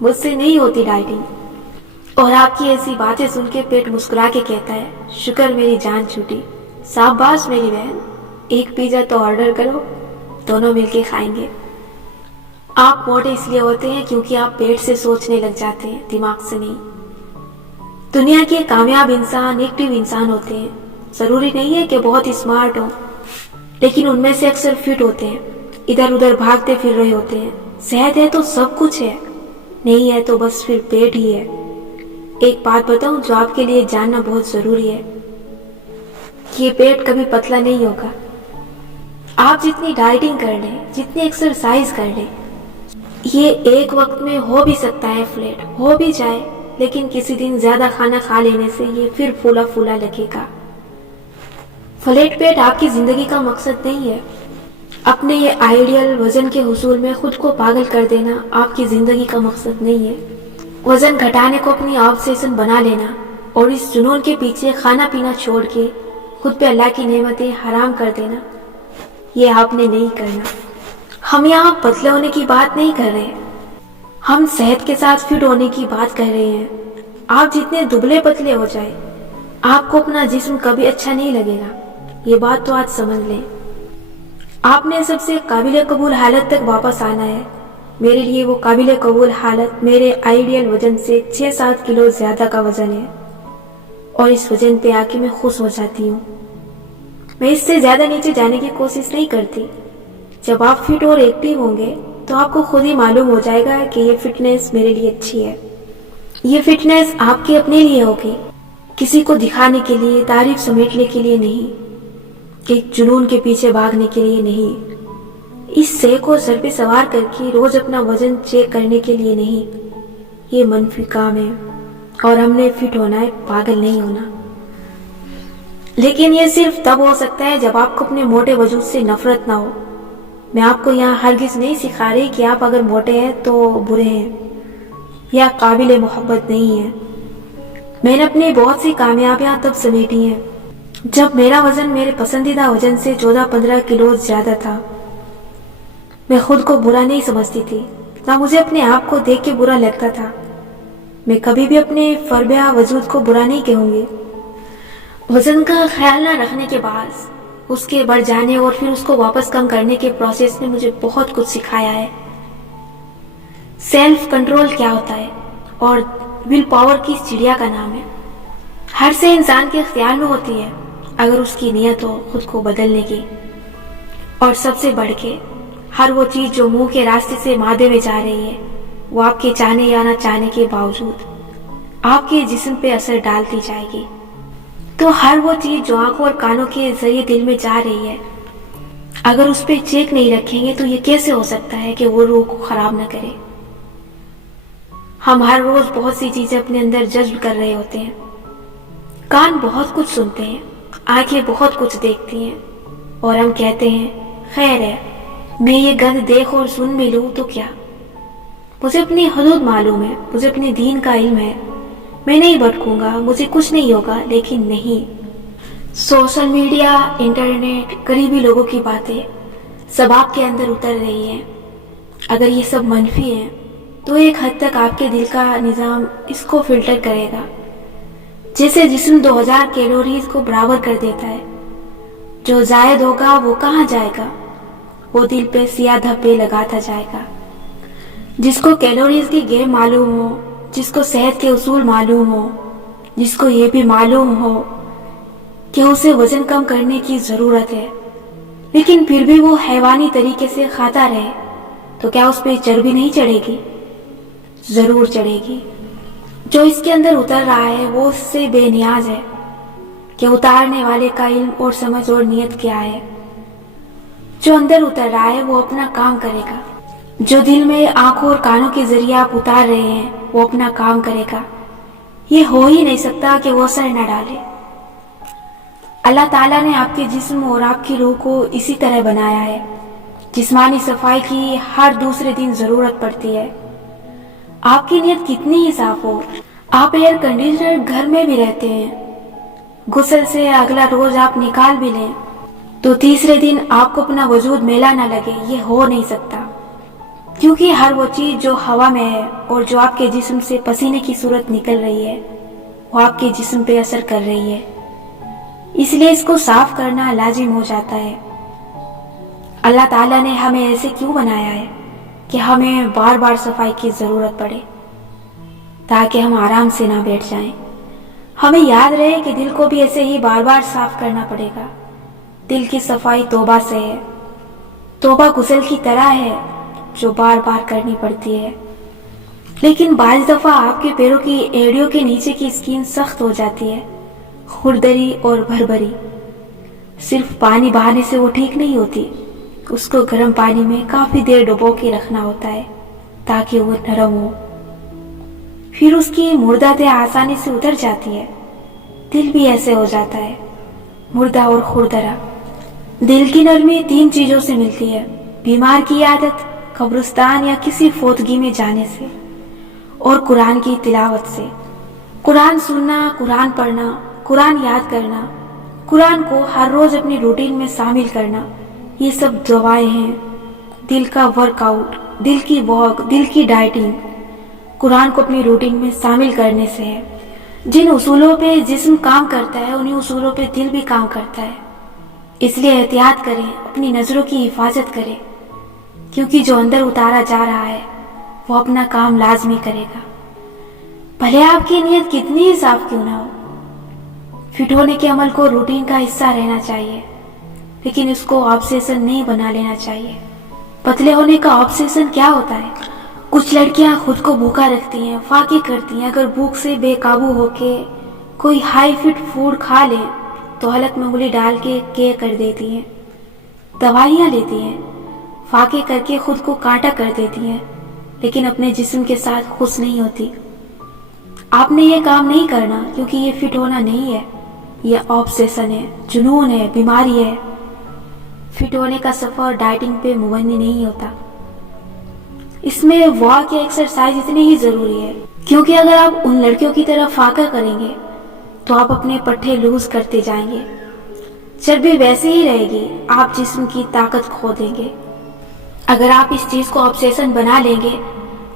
मुझसे नहीं होती डाइटिंग। और आपकी ऐसी बातें सुन के पेट मुस्कुरा के कहता है, शुक्र मेरी जान छूटी। शाबाश मेरी बहन, एक पिज्जा तो ऑर्डर करो, दोनों मिलके खाएंगे। आप मोटे इसलिए होते हैं क्योंकि आप पेट से सोचने लग जाते हैं, दिमाग से नहीं। दुनिया के कामयाब इंसान एक्टिव इंसान होते हैं। जरूरी नहीं है कि बहुत स्मार्ट हो, लेकिन उनमें से अक्सर फिट होते हैं, इधर उधर भागते फिर रहे होते हैं। सेहत है तो सब कुछ है। نہیں ہے تو بس پھر پیٹ ہی ہے۔ ایک بات بتاؤں جو آپ کے لیے جاننا بہت ضروری ہے، یہ پیٹ کبھی پتلا نہیں ہوگا۔ آپ جتنی ڈائٹنگ کر لیں، جتنی ایکسرسائز کر لیں، یہ ایک وقت میں ہو بھی سکتا ہے فلیٹ، ہو بھی جائے، لیکن کسی دن زیادہ کھانا کھا لینے سے یہ پھر پھولا پھولا لگے گا۔ فلیٹ پیٹ آپ کی زندگی کا مقصد نہیں ہے۔ اپنے یہ آئیڈیل وزن کے حصول میں خود کو پاگل کر دینا آپ کی زندگی کا مقصد نہیں ہے۔ وزن گھٹانے کو اپنی آبسیشن بنا لینا اور اس جنون کے پیچھے کھانا پینا چھوڑ کے خود پہ اللہ کی نعمتیں حرام کر دینا، یہ آپ نے نہیں کرنا۔ ہم یہاں پتلے ہونے کی بات نہیں کر رہے، ہم صحت کے ساتھ فٹ ہونے کی بات کر رہے ہیں۔ آپ جتنے دبلے پتلے ہو جائے، آپ کو اپنا جسم کبھی اچھا نہیں لگے گا، یہ بات تو آج سمجھ لیں۔ آپ نے سب سے قابل قبول حالت تک واپس آنا ہے۔ میرے لیے وہ قابل قبول حالت میرے آئیڈیل وزن سے 6-7 کلو زیادہ کا وزن ہے، اور اس وزن پہ آ کے میں خوش ہو جاتی ہوں۔ میں اس سے زیادہ نیچے جانے کی کوشش نہیں کرتی۔ جب آپ فٹ اور ایکٹیو ہوں گے تو آپ کو خود ہی معلوم ہو جائے گا کہ یہ فٹنس میرے لیے اچھی ہے۔ یہ فٹنس آپ کے اپنے لیے ہوگی، کسی کو دکھانے کے لیے، تعریف سمیٹنے کے لیے نہیں، ایک جنون کے پیچھے بھاگنے کے لیے نہیں، اس سے کو سر پہ سوار کر کے روز اپنا وزن چیک کرنے کے لیے نہیں۔ یہ منفی کام ہے اور ہم نے فٹ ہونا ہے، پاگل نہیں ہونا۔ لیکن یہ صرف تب ہو سکتا ہے جب آپ کو اپنے موٹے وجود سے نفرت نہ ہو۔ میں آپ کو یہاں ہرگز نہیں سکھا رہی کہ آپ اگر موٹے ہیں تو برے ہیں یا قابل محبت نہیں ہیں۔ میں نے اپنی بہت سی کامیابیاں تب سمیٹی ہیں جب میرا وزن میرے پسندیدہ وزن سے 14-15 کلو زیادہ تھا۔ میں خود کو برا نہیں سمجھتی تھی، نہ مجھے اپنے آپ کو دیکھ کے برا لگتا تھا۔ میں کبھی بھی اپنے فربہ وجود کو برا نہیں کہوں گی۔ وزن کا خیال نہ رکھنے کے بعد اس کے بڑھ جانے اور پھر اس کو واپس کم کرنے کے پروسیس نے مجھے بہت کچھ سکھایا ہے۔ سیلف کنٹرول کیا ہوتا ہے اور ول پاور کس چڑیا کا نام ہے۔ ہر سے انسان کے اختیار میں ہوتی ہے اگر اس کی نیت ہو خود کو بدلنے کی۔ اور سب سے بڑھ کے ہر وہ چیز جو منہ کے راستے سے معدے میں جا رہی ہے، وہ آپ کے چاہنے یا نہ چاہنے کے باوجود آپ کے جسم پہ اثر ڈالتی جائے گی۔ تو ہر وہ چیز جو آنکھوں اور کانوں کے ذریعے دل میں جا رہی ہے، اگر اس پہ چیک نہیں رکھیں گے تو یہ کیسے ہو سکتا ہے کہ وہ روح کو خراب نہ کرے۔ ہم ہر روز بہت سی چیزیں اپنے اندر جذب کر رہے ہوتے ہیں۔ کان بہت کچھ سنتے ہیں، آنکھیں بہت کچھ دیکھتی ہیں، اور ہم کہتے ہیں خیر ہے، میں یہ گند دیکھ اور سن بھی لوں تو کیا، مجھے اپنی حدود معلوم ہے، مجھے اپنے دین کا علم ہے، میں نہیں بھٹکوں گا، مجھے کچھ نہیں ہوگا۔ لیکن نہیں، سوشل میڈیا، انٹرنیٹ، قریبی لوگوں کی باتیں سب آپ کے اندر اتر رہی ہیں۔ اگر یہ سب منفی ہیں تو ایک حد تک آپ کے دل کا نظام اس کو فلٹر کرے گا، جیسے جسم 2000 کیلوریز کو برابر کر دیتا ہے۔ جو زائد ہوگا وہ کہاں جائے گا؟ وہ دل پہ سیاہ دھبے لگاتا جائے گا۔ جس کو کیلوریز کی گیم معلوم ہو، جس کو صحت کے اصول معلوم ہو، جس کو یہ بھی معلوم ہو کہ اسے وزن کم کرنے کی ضرورت ہے، لیکن پھر بھی وہ حیوانی طریقے سے کھاتا رہے، تو کیا اس پہ چربی نہیں چڑھے گی؟ ضرور چڑھے گی۔ جو اس کے اندر اتر رہا ہے وہ اس سے بے نیاز ہے کہ اتارنے والے کا علم اور سمجھ اور نیت کیا ہے۔ جو اندر اتر رہا ہے وہ اپنا کام کرے گا۔ جو دل میں آنکھوں اور کانوں کے ذریعے آپ اتار رہے ہیں وہ اپنا کام کرے گا۔ یہ ہو ہی نہیں سکتا کہ وہ اثر نہ ڈالے۔ اللہ تعالیٰ نے آپ کے جسم اور آپ کی روح کو اسی طرح بنایا ہے۔ جسمانی صفائی کی ہر دوسرے دن ضرورت پڑتی ہے۔ آپ کی نیت کتنی ہی صاف ہو، آپ ایئر کنڈیشنر گھر میں بھی رہتے ہیں، غسل سے اگلا روز آپ نکال بھی لیں تو تیسرے دن آپ کو اپنا وجود میلا نہ لگے، یہ ہو نہیں سکتا، کیونکہ ہر وہ چیز جو ہوا میں ہے اور جو آپ کے جسم سے پسینے کی صورت نکل رہی ہے وہ آپ کے جسم پہ اثر کر رہی ہے، اس لیے اس کو صاف کرنا لازم ہو جاتا ہے۔ اللہ تعالیٰ نے ہمیں ایسے کیوں بنایا ہے کہ ہمیں بار بار صفائی کی ضرورت پڑے، تاکہ ہم آرام سے نہ بیٹھ جائیں۔ ہمیں یاد رہے کہ دل کو بھی ایسے ہی بار بار صاف کرنا پڑے گا۔ دل کی صفائی توبہ سے ہے، توبہ غسل کی طرح ہے جو بار بار کرنی پڑتی ہے۔ لیکن بعض دفعہ آپ کے پیروں کی ایڑیوں کے نیچے کی اسکن سخت ہو جاتی ہے، خوردری اور بھربری۔ صرف پانی بہانے سے وہ ٹھیک نہیں ہوتی، اس کو گرم پانی میں کافی دیر ڈبو کے رکھنا ہوتا ہے تاکہ وہ نرم ہو، پھر اس کی مردہ دہ آسانی سے اتر جاتی ہے۔ دل بھی ایسے ہو جاتا ہے، مردہ اور خوردرا۔ دل کی نرمی 3 چیزوں سے ملتی ہے: بیمار کی عادت، قبرستان یا کسی فوتگی میں جانے سے، اور قرآن کی تلاوت سے۔ قرآن سننا، قرآن پڑھنا، قرآن یاد کرنا، قرآن کو ہر روز اپنی روٹین میں شامل کرنا، یہ سب دوائیں ہیں۔ دل کا ورک آؤٹ، دل کی واک، دل کی ڈائٹنگ قرآن کو اپنی روٹین میں شامل کرنے سے ہے۔ جن اصولوں پہ جسم کام کرتا ہے انہی اصولوں پہ دل بھی کام کرتا ہے۔ اس لیے احتیاط کریں، اپنی نظروں کی حفاظت کریں، کیونکہ جو اندر اتارا جا رہا ہے وہ اپنا کام لازمی کرے گا، بھلے آپ کی نیت کتنی ہی صاف کیوں نہ ہو۔ فٹ ہونے کے عمل کو روٹین کا حصہ رہنا چاہیے، لیکن اس کو آبسیشن نہیں بنا لینا چاہیے۔ پتلے ہونے کا آبسیشن کیا ہوتا ہے؟ کچھ لڑکیاں خود کو بھوکا رکھتی ہیں، فاقے کرتی ہیں، اگر بھوک سے بے قابو ہو کے کوئی ہائی فٹ فوڈ کھا لیں تو حلق میں انگلی ڈال کے کر دیتی ہیں، دوائیاں لیتی ہیں، فاقے کر کے خود کو کانٹا کر دیتی ہیں، لیکن اپنے جسم کے ساتھ خوش نہیں ہوتی۔ آپ نے یہ کام نہیں کرنا، کیونکہ یہ فٹ ہونا نہیں ہے، یہ آبسیشن ہے، جنون ہے، بیماری ہے۔ فٹ ہونے کا سفر ڈائٹنگ پہ مبنی نہیں ہوتا، اس میں واک یا ایکسرسائز اتنی ہی ضروری ہے، کیونکہ اگر آپ ان لڑکیوں کی طرح فاقہ کریں گے تو آپ اپنے پٹھے لوز کرتے جائیں گے، چربی ویسے ہی رہے گی، آپ جسم کی طاقت کھو دیں گے۔ اگر آپ اس چیز کو آبسیشن بنا لیں گے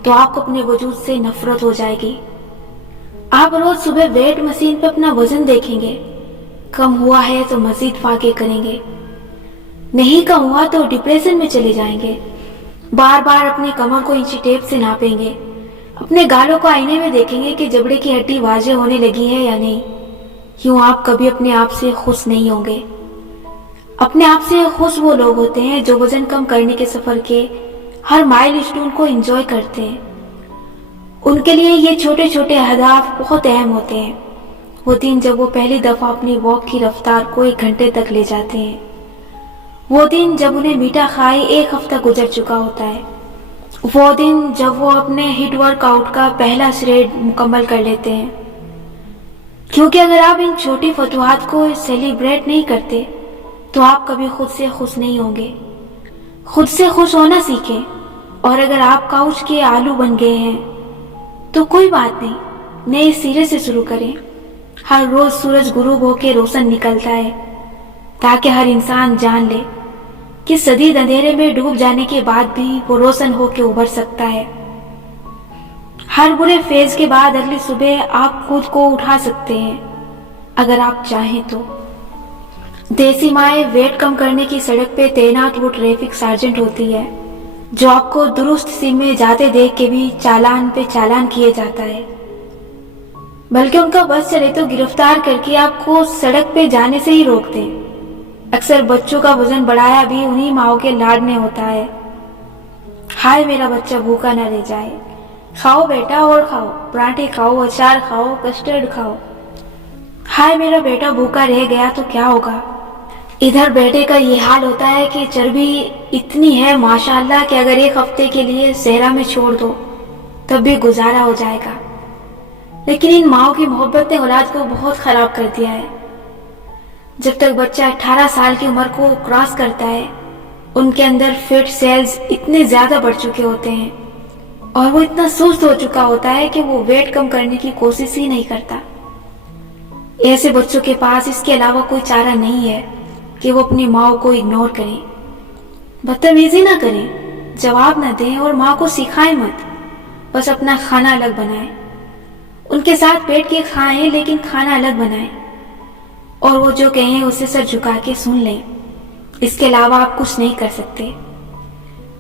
تو آپ کو اپنے وجود سے نفرت ہو جائے گی۔ آپ روز صبح ویٹ مشین پہ اپنا وزن دیکھیں گے، کم ہوا ہے تو مزید فاقے کریں گے، نہیں کم ہوا تو ڈپریشن میں چلے جائیں گے، بار بار اپنے کمر کو انچی ٹیپ سے ناپیں گے، اپنے گالوں کو آئینے میں دیکھیں گے کہ جبڑے کی ہڈی واضح ہونے لگی ہے یا نہیں۔ یوں آپ کبھی اپنے آپ سے خوش نہیں ہوں گے۔ اپنے آپ سے خوش وہ لوگ ہوتے ہیں جو وزن کم کرنے کے سفر کے ہر مائل اسٹون کو انجوائے کرتے ہیں۔ ان کے لیے یہ چھوٹے چھوٹے اہداف بہت اہم ہوتے ہیں۔ وہ دن جب وہ پہلی دفعہ اپنی واک کی رفتار کو 1 گھنٹے تک لے جاتے ہیں، وہ دن جب انہیں میٹھا کھائے 1 ہفتہ گزر چکا ہوتا ہے، وہ دن جب وہ اپنے ہٹ ورک آؤٹ کا پہلا شریڈ مکمل کر لیتے ہیں۔ کیونکہ اگر آپ ان چھوٹی فتوحات کو سیلیبریٹ نہیں کرتے تو آپ کبھی خود سے خوش نہیں ہوں گے۔ خود سے خوش ہونا سیکھیں، اور اگر آپ کاؤچ کے آلو بن گئے ہیں تو کوئی بات نہیں، نئے سرے سے شروع کریں۔ ہر روز سورج غروب ہو کے روشن نکلتا ہے، تاکہ ہر انسان جان لے کہ شدید اندھیرے میں ڈوب جانے کے بعد بھی وہ روشن ہو کے ابھر سکتا ہے۔ ہر برے فیز کے بعد اگلی صبح آپ خود کو اٹھا سکتے ہیں، اگر آپ چاہیں تو۔ دیسی مائیں ویٹ کم کرنے کی سڑک پہ تعینات وہ ٹریفک سارجنٹ ہوتی ہے جو آپ کو درست سیم میں جاتے دیکھ کے بھی چالان پہ چالان کیے جاتا ہے، بلکہ ان کا بس چلے تو گرفتار کر کے آپ کو سڑک پہ جانے سے ہی روکتے ہیں۔ اکثر بچوں کا وزن بڑھایا بھی انہی ماؤں کے لاڈ میں ہوتا ہے۔ ہائے میرا بچہ بھوکا نہ رہ جائے، کھاؤ بیٹا اور کھاؤ، پراٹھے کھاؤ، اچار کھاؤ، کسٹرڈ کھاؤ۔ ہائے میرا بیٹا بھوکا رہ گیا تو کیا ہوگا؟ ادھر بیٹے کا یہ حال ہوتا ہے کہ چربی اتنی ہے ماشاءاللہ کہ اگر 1 ہفتے کے لیے صحرا میں چھوڑ دو تب بھی گزارا ہو جائے گا۔ لیکن ان ماؤں کی محبت نے اولاد کو بہت خراب کر دیا ہے۔ جب تک بچہ 18 سال کی عمر کو کراس کرتا ہے، ان کے اندر فیٹ سیلز اتنے زیادہ بڑھ چکے ہوتے ہیں اور وہ اتنا سست ہو چکا ہوتا ہے کہ وہ ویٹ کم کرنے کی کوشش ہی نہیں کرتا۔ ایسے بچوں کے پاس اس کے علاوہ کوئی چارہ نہیں ہے کہ وہ اپنی ماں کو اگنور کریں، بدتمیزی نہ کریں، جواب نہ دیں اور ماں کو سکھائیں مت، بس اپنا کھانا الگ بنائیں۔ ان کے ساتھ بیٹھ کے کھائیں لیکن کھانا الگ بنائیں، اور وہ جو کہیں اسے سر جھکا کے سن لیں۔ اس کے علاوہ آپ کچھ نہیں کر سکتے۔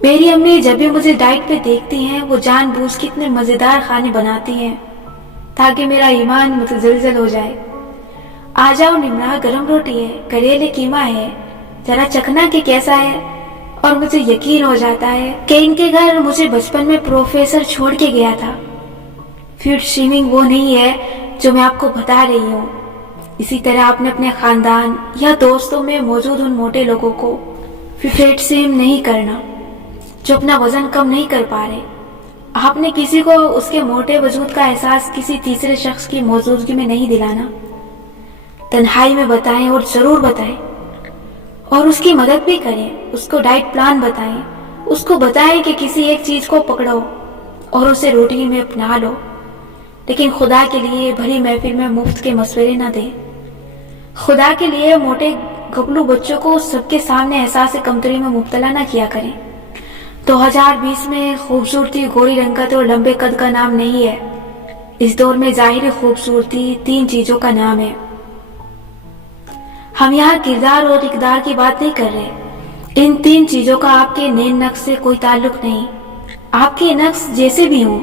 میری امی جب بھی مجھے ڈائٹ پہ دیکھتی ہیں وہ جان بوجھ کے اتنے مزیدار کھانے بناتی ہیں تاکہ میرا ایمان متزلزل ہو جائے۔ آ جاؤ نمرا، گرم روٹی ہے، کریلے قیمہ ہے، ذرا چکھنا کہ کیسا ہے۔ اور مجھے یقین ہو جاتا ہے کہ ان کے گھر مجھے بچپن میں پروفیسر چھوڑ کے گیا تھا फिट स्विमिंग वो नहीं है जो मैं आपको बता रही हूँ। इसी तरह आपने अपने खानदान या दोस्तों में मौजूद उन मोटे लोगों को फिट स्विम नहीं करना जो अपना वजन कम नहीं कर पा रहे। आपने किसी को उसके मोटे वजूद का एहसास किसी तीसरे शख्स की मौजूदगी में नहीं दिलाना। तन्हाई में बताएं और जरूर बताएं, और उसकी मदद भी करें। उसको डाइट प्लान बताएं, उसको बताएं कि किसी एक चीज को पकड़ो और उसे रूटीन में अपना लो, लेकिन खुदा के लिए भरी महफिल में मुफ्त के मशवरे न दें। खुदा के लिए मोटे गबलू बच्चों को सबके सामने एहसास कमतरी में मुब्तला न किया करें। 2020 में खूबसूरती गोरी रंगत और लंबे कद का नाम नहीं है। इस दौर में जाहिर खूबसूरती 3 चीजों का नाम है। हम यहाँ किरदार और इकदार की बात नहीं कर रहे। इन 3 चीजों का आपके नैन नक्श से कोई ताल्लुक नहीं। आपके नक्श जैसे भी हों,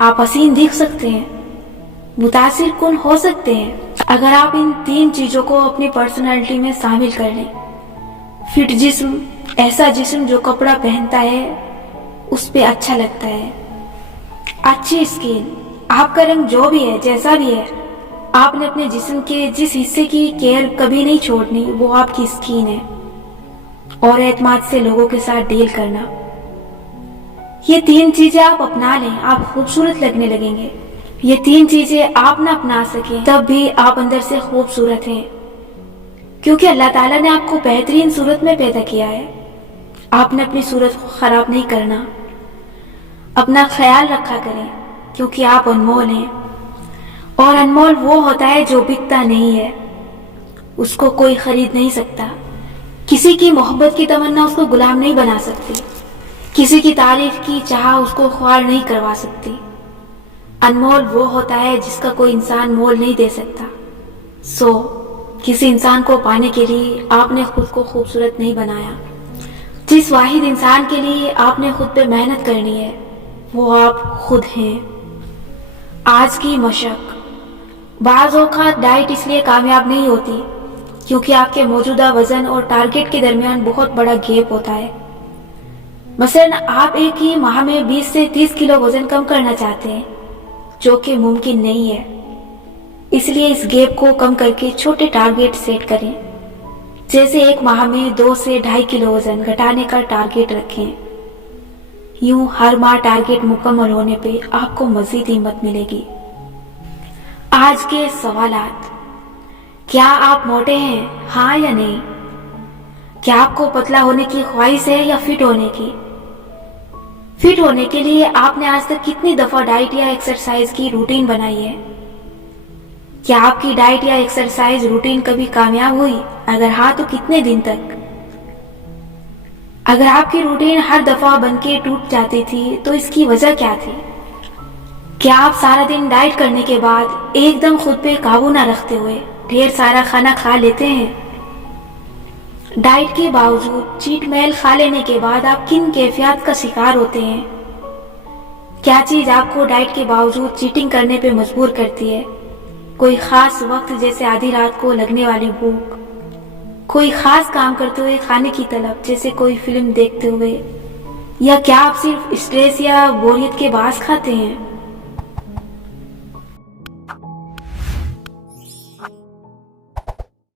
आप हसीन दिख सकते हैं, मुतासिर कुन हो सकते हैं, अगर आप इन 3 चीजों को अपनी पर्सनालिटी में शामिल कर लें। फिट जिस्म, ऐसा जिस्म जो कपड़ा पहनता है उस पे अच्छा लगता है। अच्छी स्किन, आपका रंग जो भी है, जैसा भी है, आपने अपने जिस्म के जिस हिस्से की केयर कभी नहीं छोड़नी वो आपकी स्किन है। और एतमाद से लोगों के साथ डील करना, ये 3 चीजें आप अपना लें, आप खूबसूरत लगने लगेंगे। ये 3 चीजें आप ना अपना सके तब भी आप अंदर से खूबसूरत हैं, क्योंकि अल्लाह ताला ने आपको बेहतरीन सूरत में पैदा किया है। आपने अपनी सूरत को खराब नहीं करना। अपना ख्याल रखा करें, क्योंकि आप अनमोल हैं, और अनमोल वो होता है जो बिकता नहीं है, उसको कोई खरीद नहीं सकता। किसी की मोहब्बत की तमन्ना उसको गुलाम नहीं बना सकती, किसी की तारीफ की चाह उसको ख्वार नहीं करवा सकती। अनमोल वो होता है जिसका कोई इंसान मोल नहीं दे सकता। किसी इंसान को पाने के लिए आपने खुद को खूबसूरत नहीं बनाया। जिस वाहिद इंसान के लिए आपने खुद पे मेहनत करनी है वो आप खुद हैं। आज की मशक, बाज़ औक़ात डाइट इसलिए कामयाब नहीं होती क्योंकि आपके मौजूदा वजन और टारगेट के दरमियान बहुत बड़ा गैप होता है। मसलन आप एक ही माह में 20 से 30 किलो वजन कम करना चाहते हैं, जो कि मुमकिन नहीं है। इसलिए इस गैप को कम करके छोटे टारगेट सेट करें, जैसे एक माह में 2 से 2.5 किलो वजन घटाने का टारगेट रखें। यूं हर माह टारगेट मुकम्मल होने पे आपको मजीद हिम्मत मिलेगी। आज के सवालात, क्या आप मोटे हैं, हाँ या नहीं? क्या आपको पतला होने की ख्वाहिश है या फिट होने की? फिट होने के लिए आपने आज तक कितनी दफा डाइट या एक्सरसाइज की रूटीन बनाई है? क्या आपकी डाइट या एक्सरसाइज रूटीन कभी कामयाब हुई? अगर हाँ तो कितने दिन तक? अगर आपकी रूटीन हर दफा बनके टूट जाती थी तो इसकी वजह क्या थी? क्या आप सारा दिन डाइट करने के बाद एकदम खुद पे काबू ना रखते हुए ढेर सारा खाना खा लेते हैं? डाइट के बावजूद चीट मील खा लेने के बाद आप किन कैफियत का शिकार होते हैं? क्या चीज आपको डाइट के बावजूद चीटिंग करने पे मजबूर करती है? कोई खास वक्त जैसे आधी रात को लगने वाली भूख, कोई खास काम करते हुए खाने की तलब जैसे कोई फिल्म देखते हुए, या क्या आप सिर्फ स्ट्रेस या बोरियत के बास खाते हैं?